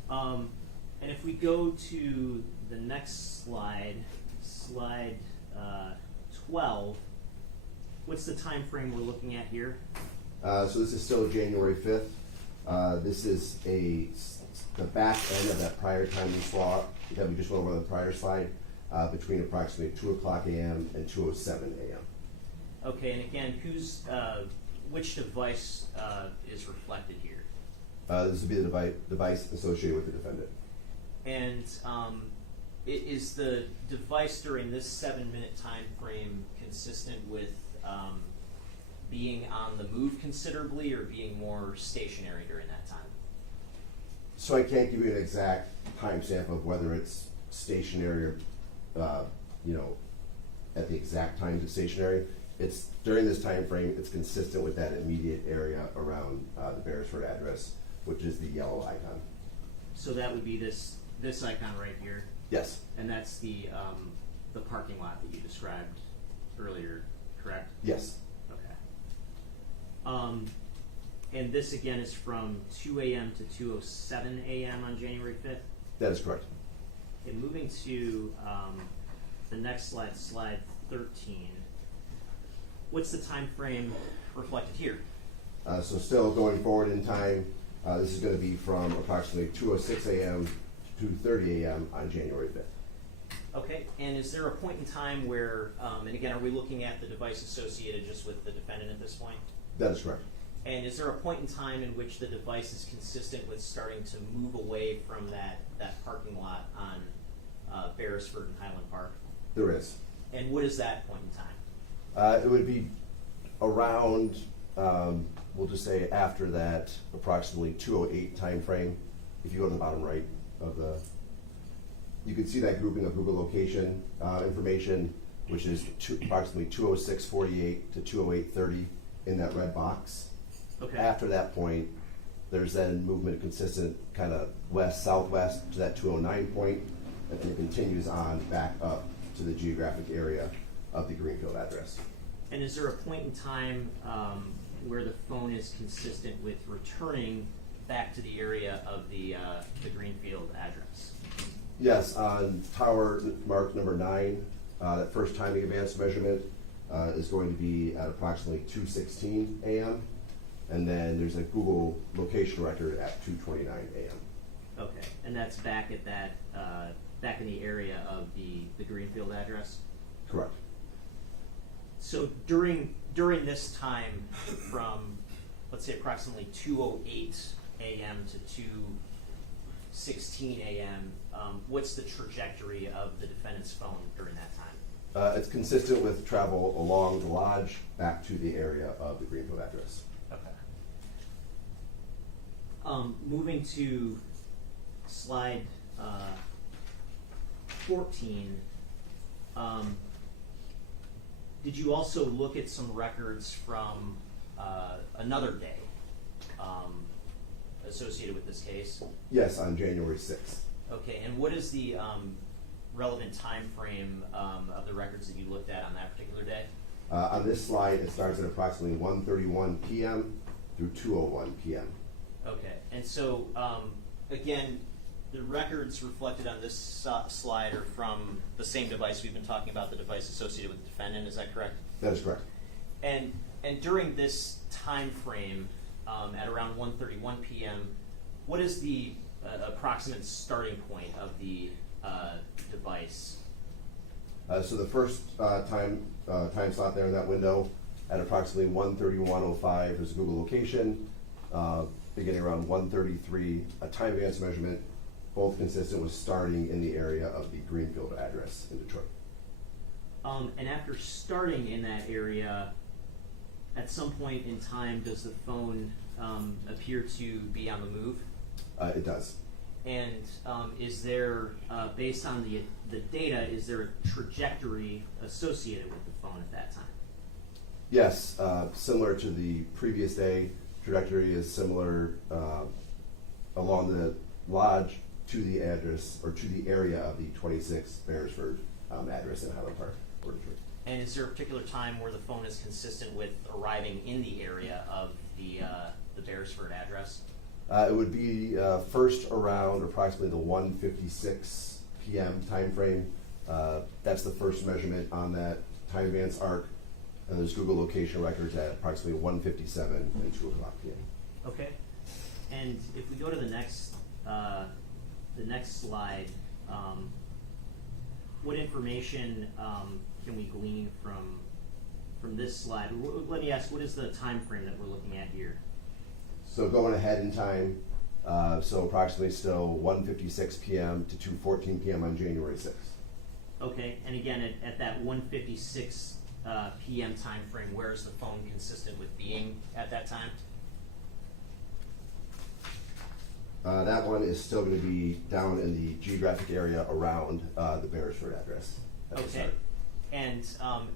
And if we go to the next slide, slide 12, what's the time frame we're looking at here? So this is still January 5th. This is the back end of that prior time we saw that we just went over on the prior slide, between approximately 2 o'clock a.m. and 2:07 a.m. Okay, and again, which device is reflected here? This would be the device associated with the defendant. And is the device during this 7-minute time frame consistent with being on the move considerably or being more stationary during that time? So I can't give you an exact timestamp of whether it's stationary or, at the exact time it's stationary. It's during this time frame. It's consistent with that immediate area around the Beresford address, which is the yellow icon. So that would be this icon right here, Yes. and that's the parking lot that you described earlier, correct? Yes. Okay. And this again is from 2 a.m. to 2:07 a.m. on January 5th. That is correct. Okay, moving to the next slide, slide 13. What's the time frame reflected here? So still going forward in time, this is going to be from approximately 2:06 a.m. to 2:30 a.m. on January 5th. Okay, and is there a point in time where, and again, are we looking at the device associated just with the defendant at this point? That is correct. And is there a point in time in which the device is consistent with starting to move away from that parking lot on Beresford and Highland Park? There is. And what is that point in time? It would be around, we'll just say after that approximately 2:08 time frame. If you go to the bottom right of you can see that grouping of Google location information, which is approximately 2:06:48 to 2:08:30 in that red box. Okay. After that point, there's then movement consistent kind of west-southwest to that 2:09 point, and then it continues on back up to the geographic area of the Greenfield address. And is there a point in time where the phone is consistent with returning back to the area of the Greenfield address? Yes, on tower mark number 9, that first timing advance measurement is going to be at approximately 2:16 a.m. And then there's a Google location record at 2:29 a.m. Okay, and that's back at that, back in the area of the Greenfield address? Correct. So during this time from, let's say approximately 2:08 a.m. to 2:16 a.m., what's the trajectory of the defendant's phone during that time? It's consistent with travel along the lodge back to the area of the Greenfield address. Okay. Moving to slide 14, did you also look at some records from another day associated with this case? Yes, on January 6th. Okay, and what is the relevant time frame of the records that you looked at on that particular day? On this slide, it starts at approximately 1:31 p.m. through 2:01 p.m. Okay, and so, again, the records reflected on this slide are from the same device we've been talking about, the device associated with the defendant, is that correct? That is correct. And during this time frame, at around 1:31 p.m., what is the approximate starting point of the device? So the first time slot there in that window at approximately 1:31:05 is Google location. Beginning around 1:33, a time advance measurement, both consistent with starting in the area of the Greenfield address in Detroit. And after starting in that area, at some point in time, does the phone appear to be on the move? It does. And is there, based on the data, is there a trajectory associated with the phone at that time? Yes, similar to the previous day, trajectory is similar along the lodge to the address, or to the area of the 26 Beresford address in Highland Park, or Detroit. And is there a particular time where the phone is consistent with arriving in the area of the Beresford address? It would be first around approximately the 1:56 p.m. time frame. That's the first measurement on that time advance arc. And there's Google location records at approximately 1:57 and 2 o'clock p.m. Okay. And if we go to the next slide, what information can we glean from this slide? Let me ask, what is the time frame that we're looking at here? So going ahead in time, so approximately still 1:56 p.m. to 2:14 p.m. on January 6th. Okay, and again, at that 1:56 p.m. time frame, where is the phone consistent with being at that time? That one is still going to be down in the geographic area around the Beresford address. at the Okay, start. and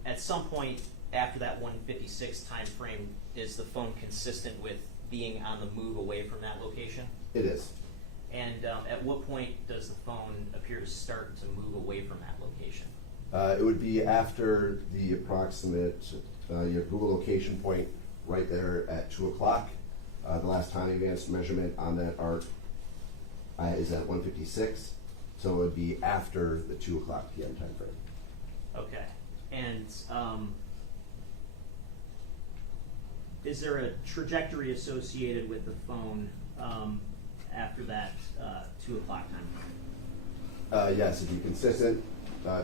at some point after that 1:56 time frame, is the phone consistent with being on the move away from that location? It is. And at what point does the phone appear to start to move away from that location? It would be after the approximate, your Google location point right there at 2 o'clock. The last time advanced measurement on that arc is at 1:56, so it would be after the 2 o'clock p.m. time frame. Okay, and is there a trajectory associated with the phone after that 2 o'clock time frame? Yes, it'd be consistent,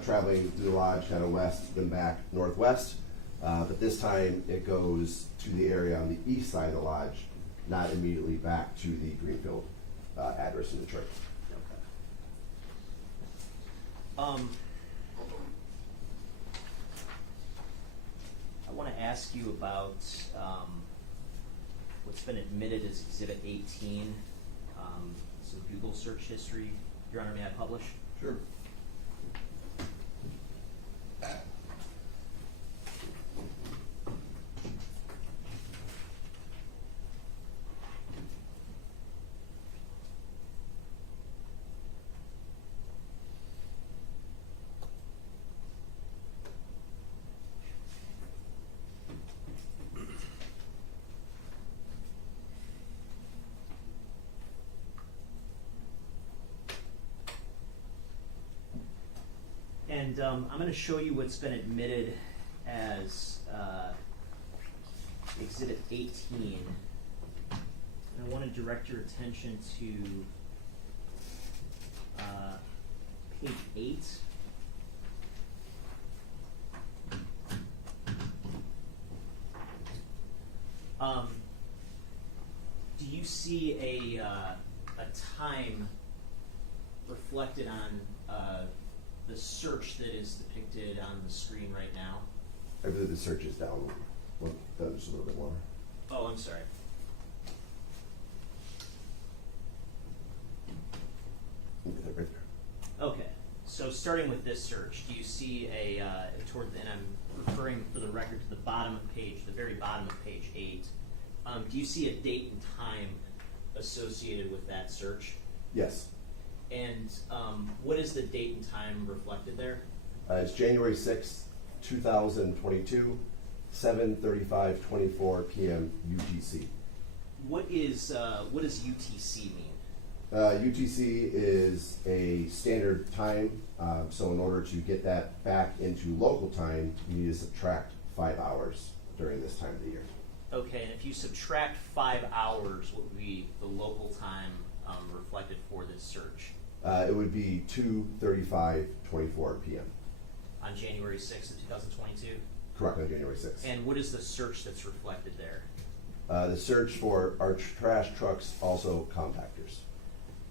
traveling through the lodge kind of west, then back northwest. But this time it goes to the area on the east side of the lodge, not immediately back to the Greenfield address in Detroit. Okay. I want to ask you about what's been admitted as Exhibit 18, some Google search history. Your Honor, may I publish? Sure. And I'm going to show you what's been admitted as Exhibit 18. And I want to direct your attention to page 8. Do you see a time reflected on the search that is depicted on the screen right now? I believe the search is down just a little bit more. Oh, I'm sorry. Look at that right there. Okay, so starting with this search, do you see toward the, and I'm referring for the record to the bottom of page, the very bottom of page 8. Do you see a date and time associated with that search? Yes. And what is the date and time reflected there? It's January 6th, 2022, 7:35:24 p.m. UTC. What does UTC mean? UTC is a standard time, so in order to get that back into local time, you need to subtract 5 hours during this time of the year. Okay, and if you subtract 5 hours, what would be the local time reflected for this search? It would be 2:35:24 p.m. On January 6th of 2022? Correct, on January 6th. And what is the search that's reflected there? The search for our trash trucks, also compactors.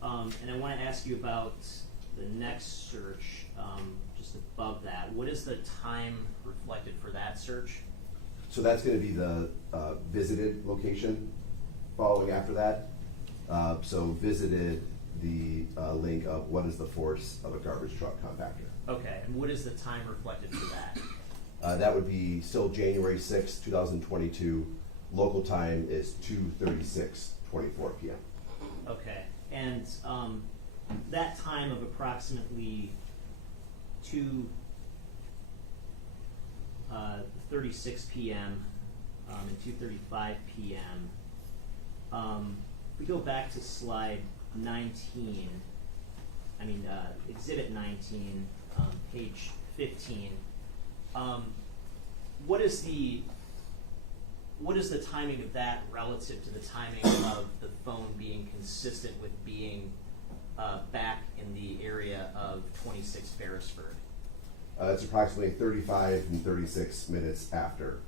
And I want to ask you about the next search, just above that. What is the time reflected for that search? So that's going to be the visited location following after that. So visited, the link of what is the force of a garbage truck compactor. Okay, and what is the time reflected for that? That would be still January 6th, 2022. Local time is 2:36:24 p.m. Okay, and that time of approximately 2:36 p.m. And 2:35 p.m. If we go back to slide 19, Exhibit 19, page 15. What is the timing of that relative to the timing of the phone being consistent with being back in the area of 26 Ferrisford? It's approximately 35 and 36 minutes after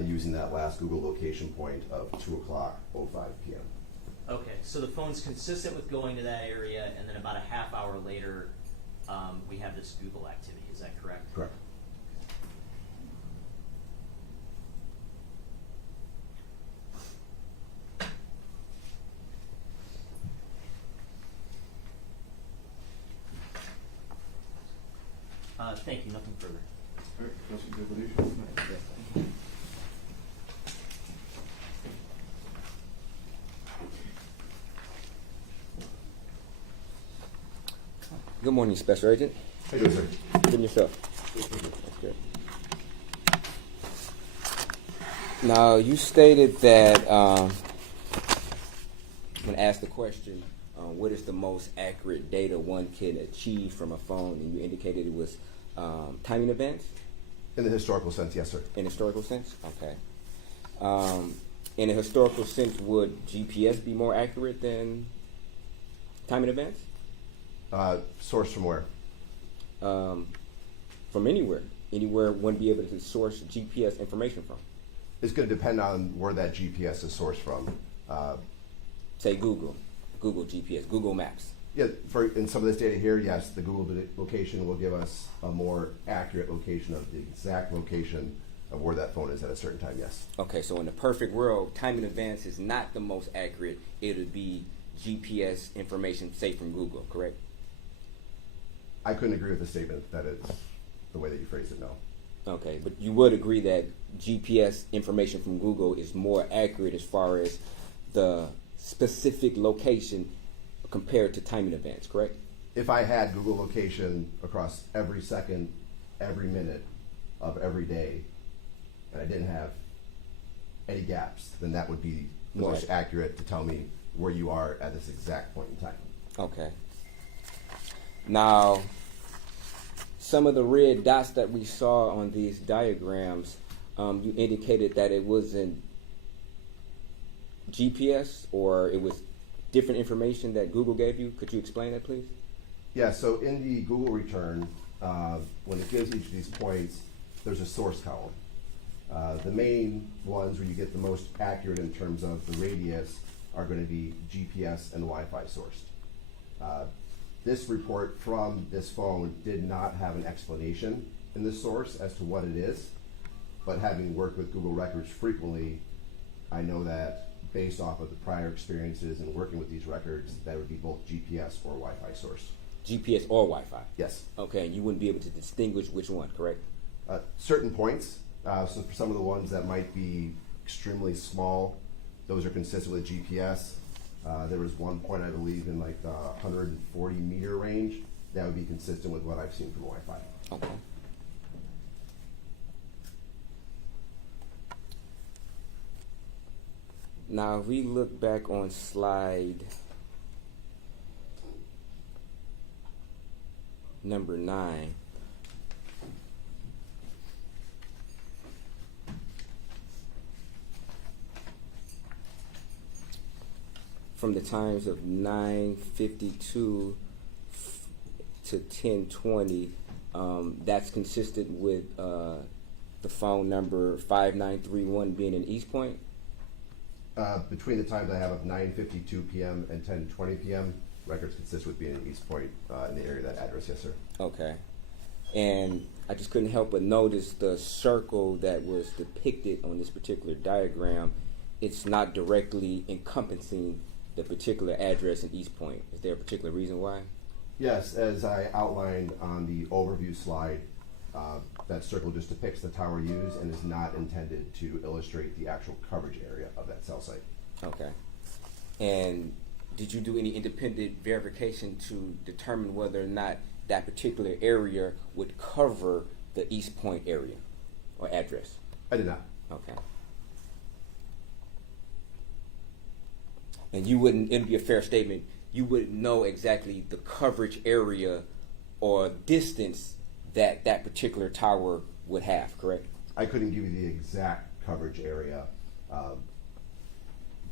using that last Google location point of 2:05 p.m. Okay, so the phone's consistent with going to that area, and then about a half hour later, we have this Google activity. Is that correct? Correct. Thank you. Nothing further. All right, Councilor Debonation? Good morning, Special Agent. How you doing, sir? Good and yourself. That's good. Now, you stated that when asked the question, what is the most accurate data one can achieve from a phone, and you indicated it was timing events? In the historical sense, yes, sir. In historical sense? Okay. In a historical sense, would GPS be more accurate than timing events? Source from where? From anywhere. Anywhere one be able to source GPS information from. It's going to depend on where that GPS is sourced from. Say Google GPS, Google Maps. Yeah, in some of this data here, yes, the Google location will give us a more accurate location of the exact location of where that phone is at a certain time, yes. Okay, so in the perfect world, time in advance is not the most accurate. It would be GPS information, say, from Google, correct? I couldn't agree with the statement that it's the way that you phrased it, no. Okay, but you would agree that GPS information from Google is more accurate as far as the specific location compared to timing events, correct? If I had Google location across every second, every minute of every day, and I didn't have any gaps, then that would be the most accurate to tell me where you are at this exact point in time. Okay. Now, some of the red dots that we saw on these diagrams, you indicated that it wasn't GPS or it was different information that Google gave you. Could you explain that, please? Yeah, so in the Google return, when it gives each of these points, there's a source column. The main ones where you get the most accurate in terms of the radius are going to be GPS and Wi-Fi sourced. This report from this phone did not have an explanation in the source as to what it is, but having worked with Google Records frequently, I know that based off of the prior experiences and working with these records, that would be both GPS or Wi-Fi source. GPS or Wi-Fi? Yes. Okay, and you wouldn't be able to distinguish which one, correct? Certain points, so for some of the ones that might be extremely small, those are consistent with GPS. There was one point, I believe, in like the 140 meter range that would be consistent with what I've seen from Wi-Fi. Okay. Now, if we look back on slide number 9, from the times of 9:52 to 10:20, that's consistent with the phone number 5931 being in Eastpointe? Between the times I have of 9:52 p.m. and 10:20 p.m., records consist with being in Eastpointe in the area of that address, yes, sir. Okay. And I just couldn't help but notice the circle that was depicted on this particular diagram. It's not directly encompassing the particular address in Eastpointe. Is there a particular reason why? Yes, as I outlined on the overview slide, that circle just depicts the tower used and is not intended to illustrate the actual coverage area of that cell site. Okay. And did you do any independent verification to determine whether or not that particular area would cover the Eastpointe area or address? I did not. Okay. And you wouldn't, it'd be a fair statement, you wouldn't know exactly the coverage area or distance that that particular tower would have, correct? I couldn't give you the exact coverage area,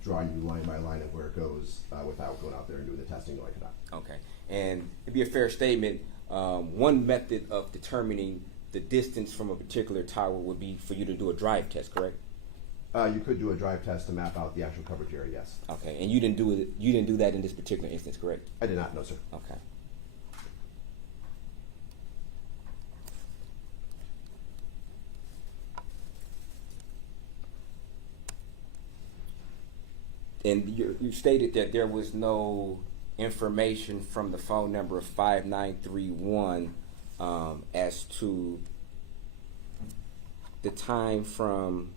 drawing you line by line of where it goes without going out there and doing the testing like that. Okay. And it'd be a fair statement, one method of determining the distance from a particular tower would be for you to do a drive test, correct? You could do a drive test to map out the actual coverage area, yes. Okay. And you didn't do it, you didn't do that in this particular instance, correct? I did not, no, sir. Okay. And you stated that there was no information from the phone number of 5931 as to the time from,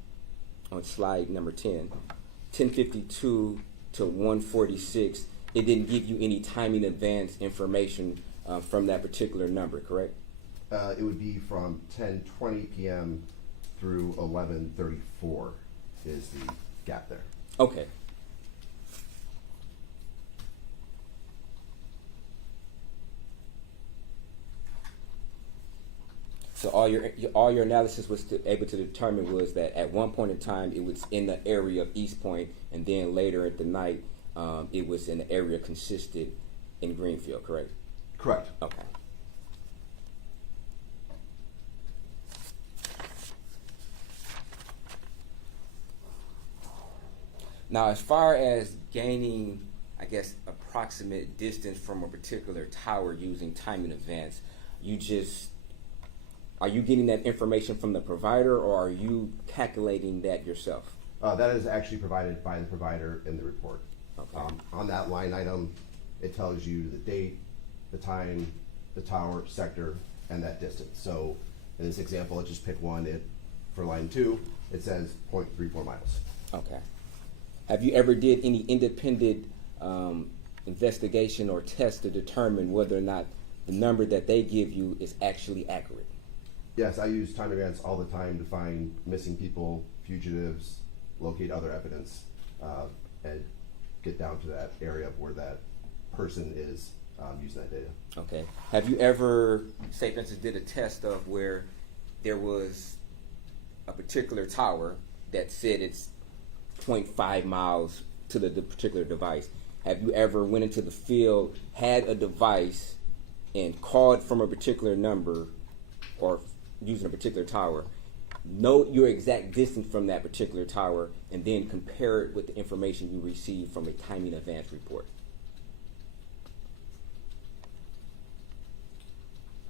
on slide number 10, 10:52 to 1:46. It didn't give you any time in advance information from that particular number, correct? It would be from 10:20 p.m. through 11:34 is the gap there. Okay. So all your analysis was able to determine was that at one point in time it was in the area of Eastpointe, and then later at the night it was in the area consisted in Greenfield, correct? Correct. Okay. Now, as far as gaining, I guess, approximate distance from a particular tower using time in advance, are you getting that information from the provider, or are you calculating that yourself? That is actually provided by the provider in the report. Okay. On that line item, it tells you the date, the time, the tower, sector, and that distance. So in this example, let's just pick one. For line 2, it says 0.34 miles. Okay. Have you ever did any independent investigation or test to determine whether or not the number that they give you is actually accurate? Yes, I use time advance all the time to find missing people, fugitives, locate other evidence, and get down to that area of where that person is using that data. Okay. Have you ever, say for instance, did a test of where there was a particular tower that said it's 0.5 miles to the particular device? Have you ever went into the field, had a device, and called from a particular number or using a particular tower, know your exact distance from that particular tower, and then compare it with the information you received from a timing advance report?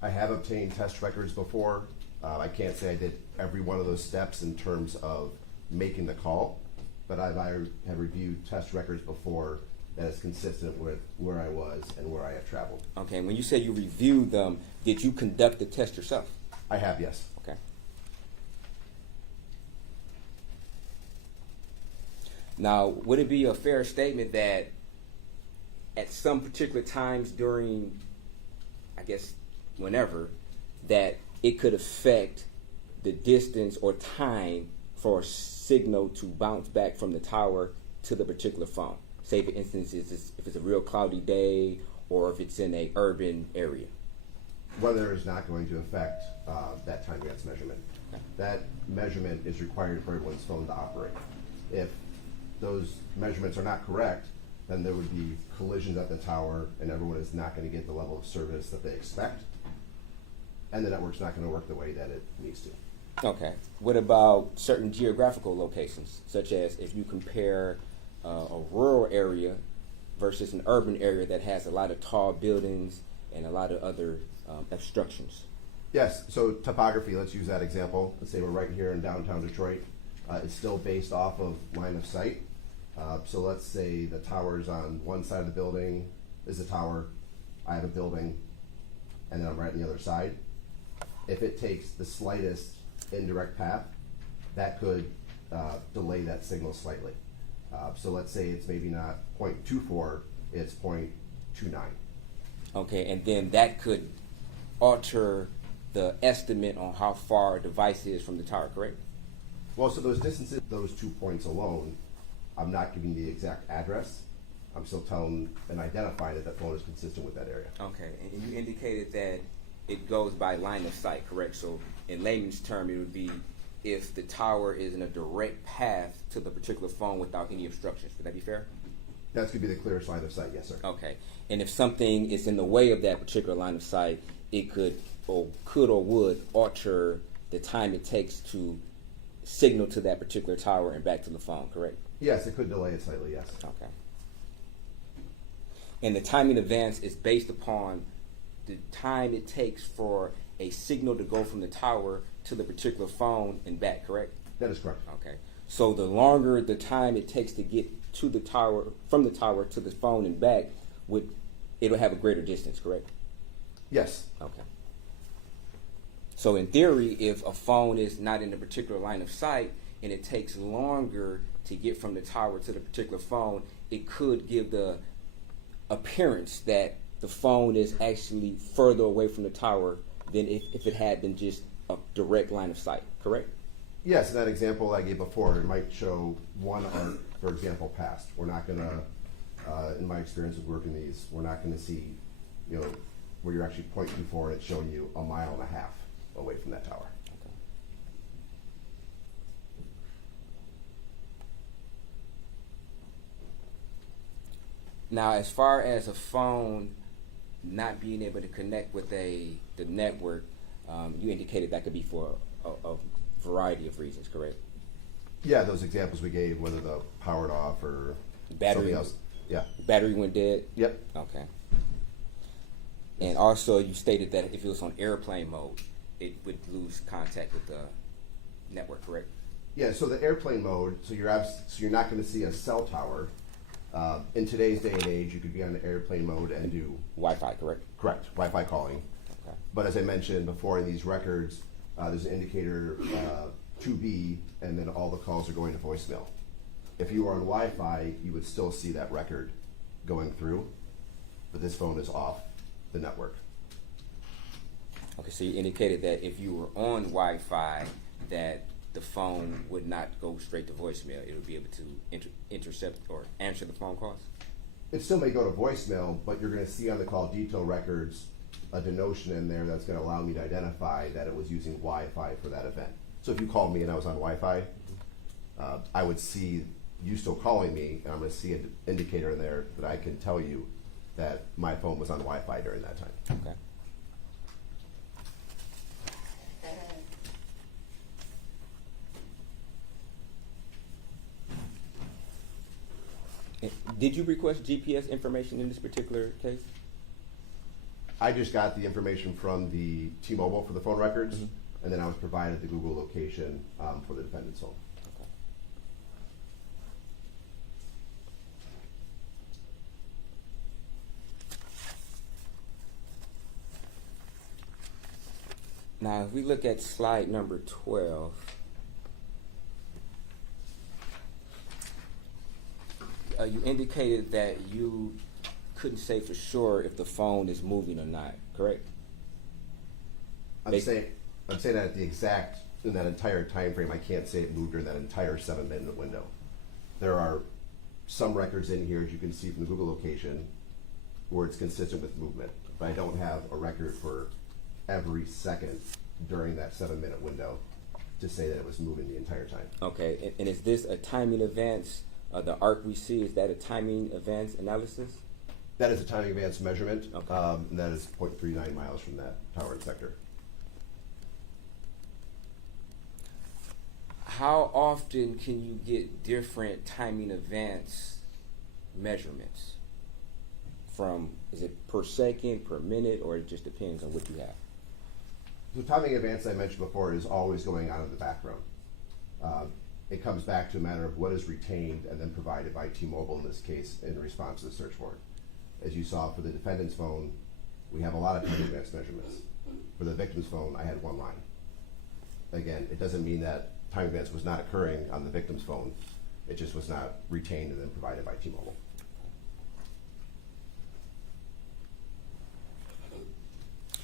I have obtained test records before. I can't say I did every one of those steps in terms of making the call, but I have reviewed test records before that is consistent with where I was and where I have traveled. Okay, when you say you reviewed them, did you conduct the test yourself? I have, yes. Okay. Now, would it be a fair statement that at some particular times during, I guess, whenever, that it could affect the distance or time for a signal to bounce back from the tower to the particular phone? Say, for instance, if it's a real cloudy day or if it's in a urban area. Weather is not going to affect that time advance measurement. Okay. That measurement is required for everyone's phone to operate. If those measurements are not correct, then there would be collisions at the tower and everyone is not going to get the level of service that they expect. And the network's not going to work the way that it needs to. Okay. What about certain geographical locations, such as if you compare a rural area versus an urban area that has a lot of tall buildings and a lot of other obstructions? Yes, so topography, let's use that example. Let's say we're right here in downtown Detroit. It's still based off of line of sight. So let's say the tower's on one side of the building, is a tower, I have a building, and then I'm right on the other side. If it takes the slightest indirect path, that could delay that signal slightly. So let's say it's maybe not 0.24, it's 0.29. Okay, and then that could alter the estimate on how far a device is from the tower, correct? Well, so those distances, those 2 points alone, I'm not giving the exact address. I'm still telling and identifying that that phone is consistent with that area. Okay, and you indicated that it goes by line of sight, correct? So in layman's term, it would be if the tower is in a direct path to the particular phone without any obstructions. Would that be fair? That's going to be the clearest line of sight, yes, sir. Okay, and if something is in the way of that particular line of sight, it could or would alter the time it takes to signal to that particular tower and back to the phone, correct? Yes, it could delay it slightly, yes. Okay. And the timing advance is based upon the time it takes for a signal to go from the tower to the particular phone and back, correct? That is correct. Okay. So the longer the time it takes to get to the tower, from the tower to the phone and back, it'll have a greater distance, correct? Yes. Okay. So in theory, if a phone is not in a particular line of sight and it takes longer to get from the tower to the particular phone, it could give the appearance that the phone is actually further away from the tower than if it had been just a direct line of sight, correct? Yes, in that example I gave before, it might show one arc, for example, past. We're not going to, in my experience with working these, we're not going to see, where you're actually 0.24 and it's showing you 1.5 miles away from that tower. Okay. Now, as far as a phone not being able to connect with the network, you indicated that could be for a variety of reasons, correct? Yeah, those examples we gave, whether the powered off or Battery. something else. Yeah. Battery went dead? Yep. Okay. And also you stated that if it was on airplane mode, it would lose contact with the network, correct? Yeah, so the airplane mode, so you're not going to see a cell tower. In today's day and age, you could be on airplane mode and do Wi-Fi, correct? correct Wi-Fi calling. Okay. But as I mentioned before, in these records, there's an indicator 2B, and then all the calls are going to voicemail. If you were on Wi-Fi, you would still see that record going through, but this phone is off the network. Okay, so you indicated that if you were on Wi-Fi, that the phone would not go straight to voicemail. It would be able to intercept or answer the phone calls? It still may go to voicemail, but you're gonna see on the call detail records a denotion in there that's gonna allow me to identify that it was using Wi-Fi for that event. So if you called me and I was on Wi-Fi, I would see you still calling me, and I'm gonna see an indicator in there that I can tell you that my phone was on Wi-Fi during that time. Okay. Did you request GPS information in this particular case? I just got the information from the T-Mobile for the phone records, Mhm. and then I was provided the Google location for the defendant's phone. Okay. Now, if we look at slide number 12, you indicated that you couldn't say for sure if the phone is moving or not, correct? I'm saying that in that entire time frame, I can't say it moved during that entire 7-minute window. There are some records in here, as you can see from the Google location, where it's consistent with movement, but I don't have a record for every second during that 7-minute window to say that it was moving the entire time. Okay, and is this a timing advance? The arc we see, is that a timing advance analysis? That is a timing advance measurement, Okay. and that is 0.39 miles from that tower and sector. How often can you get different timing advance measurements? Is it per second, per minute, or it just depends on what you have? The timing advance I mentioned before is always going on in the background. It comes back to a matter of what is retained and then provided by T-Mobile in this case in response to the search warrant. As you saw for the defendant's phone, we have a lot of timing advance measurements. For the victim's phone, I had one line. Again, it doesn't mean that time advance was not occurring on the victim's phone. It just was not retained and then provided by T-Mobile.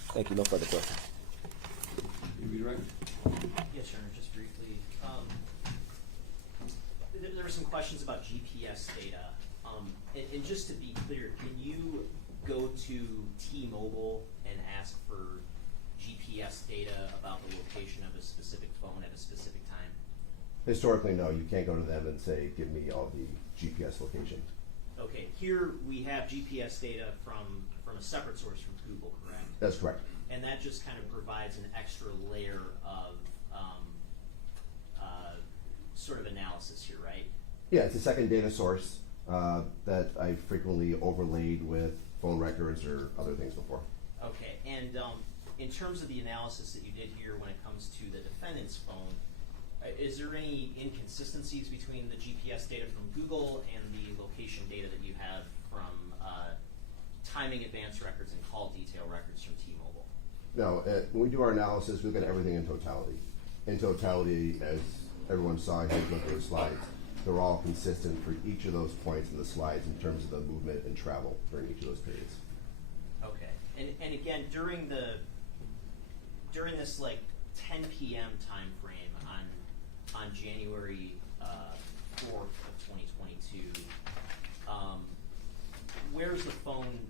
Thank you. No further questions. You redirect? Yes, Your Honor, just briefly. There were some questions about GPS data. And just to be clear, can you go to T-Mobile and ask for GPS data about the location of a specific phone at a specific time? Historically, no, you can't go to them and say, give me all the GPS locations. Okay, here we have GPS data from a separate source from Google, correct? That's correct. And that just kind of provides an extra layer of sort of analysis here, right? Yeah, it's a second data source that I frequently overlaid with phone records or other things before. Okay, and in terms of the analysis that you did here when it comes to the defendant's phone, is there any inconsistencies between the GPS data from Google and the location data that you have from timing advance records and call detail records from T-Mobile? No, when we do our analysis, we look at everything in totality. In totality, as everyone saw here, look at the slides, they're all consistent for each of those points in the slides in terms of the movement and travel during each of those periods. Okay, and again, during this like 10 p.m. time frame on January 4th of 2022, where's the phone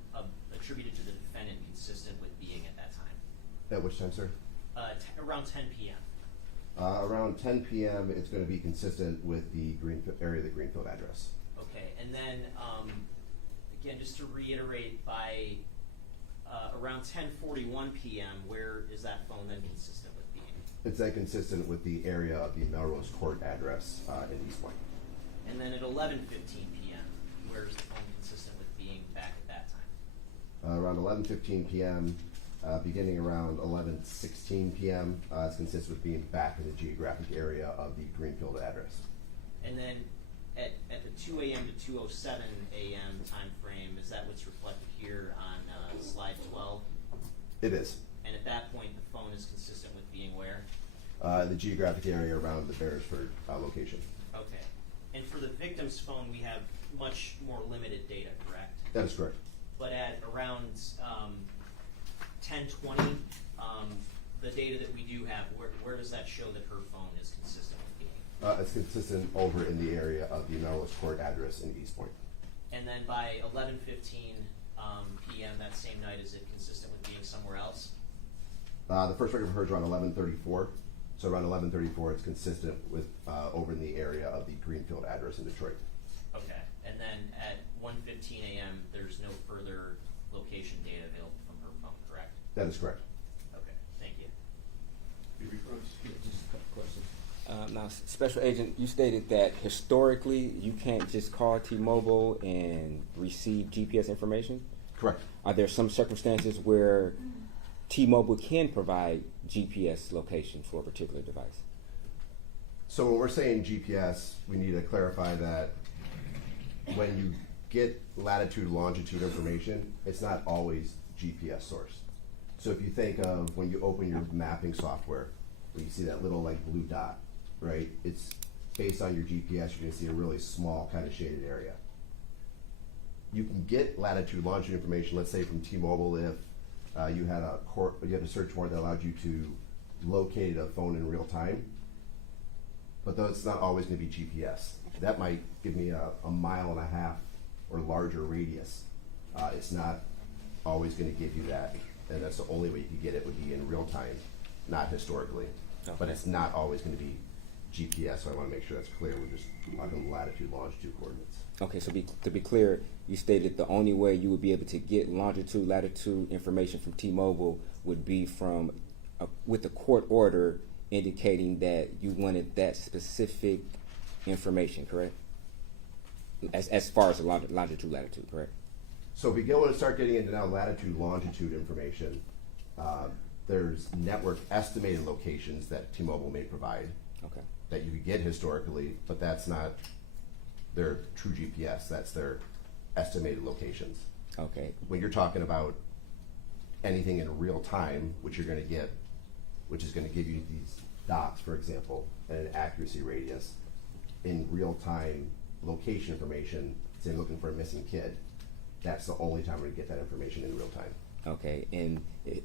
attributed to the defendant consistent with being at that time? At which time, sir? Around 10 p.m. Around 10 p.m., it's going to be consistent with the Greenfield address. Okay, and then again, just to reiterate, by around 10:41 p.m., where is that phone then consistent with being? It's then consistent with the area of the Melrose Court address in Eastpointe. And then at 11:15 p.m., where is the phone consistent with being back at that time? Around 11:15 p.m., beginning around 11:16 p.m., it's consistent with being back in the geographic area of the Greenfield address. And then at the 2 a.m. to 2:07 a.m. time frame, is that what's reflected here on slide 12? It is. And at that point, the phone is consistent with being where? The geographic area around the Beresford location. Okay. And for the victim's phone, we have much more limited data, correct? That is correct. But at around 10:20, the data that we do have, where does that show that her phone is consistent with being? It's consistent over in the area of the Melrose Court address in Eastpointe. And then by 11:15 p.m. that same night, is it consistent with being somewhere else? The first record of hers around 11:34. So around 11:34, it's consistent with over in the area of the Greenfield address in Detroit. Okay. And then at 1:15 a.m., there's no further location data available from her phone, correct? That is correct. Okay. Thank you. Maybe Cross? Just a couple questions. Now, Special Agent, you stated that historically you can't just call T-Mobile and receive GPS information. Correct. Are there some circumstances where T-Mobile can provide GPS location for a particular device? So when we're saying GPS, we need to clarify that when you get latitude, longitude information, it's not always GPS source. So if you think of when you open your mapping software, where you see that little like blue dot, right? It's based on your GPS, you're gonna see a really small kind of shaded area. You can get latitude, longitude information, let's say from T-Mobile, if you had a search warrant that allowed you to locate a phone in real time, but that's not always going to be GPS. That might give me a mile and a half or larger radius. It's not always going to give you that, and that's the only way you can get it would be in real time, not historically. Okay. But it's not always going to be GPS, so I want to make sure that's clear. We're just talking latitude, longitude coordinates. Okay, so to be clear, you stated the only way you would be able to get longitude, latitude information from T-Mobile would be from with a court order indicating that you wanted that specific information, correct? As far as the longitude, latitude, correct? So if we go and start getting into now latitude, longitude information, there's network estimated locations that T-Mobile may provide Okay. that you could get historically, but that's not their true GPS, that's their estimated locations. Okay. When you're talking about anything in real time, which you're gonna get, which is gonna give you these dots, for example, and an accuracy radius, in real time location information, say looking for a missing kid, that's the only time we're gonna get that information in real time. Okay, and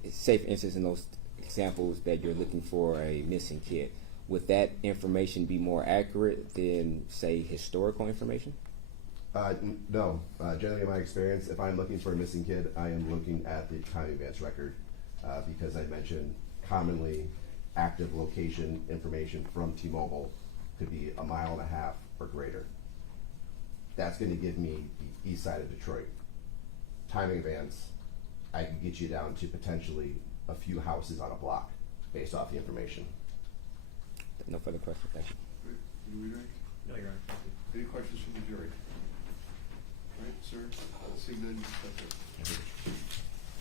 say for instance in those examples that you're looking for a missing kid, would that information be more accurate than, say, historical information? No. Generally, in my experience, if I'm looking for a missing kid, I am looking at the time advance record because I mentioned commonly active location information from T-Mobile could be a mile and a half or greater. That's going to give me the east side of Detroit. Timing advance, I can get you down to potentially a few houses on a block based off the information. No further questions, thank you. Right, you ready? No, Your Honor. Thank you. Any questions from the jury? All right, sir, seeing none, that's it.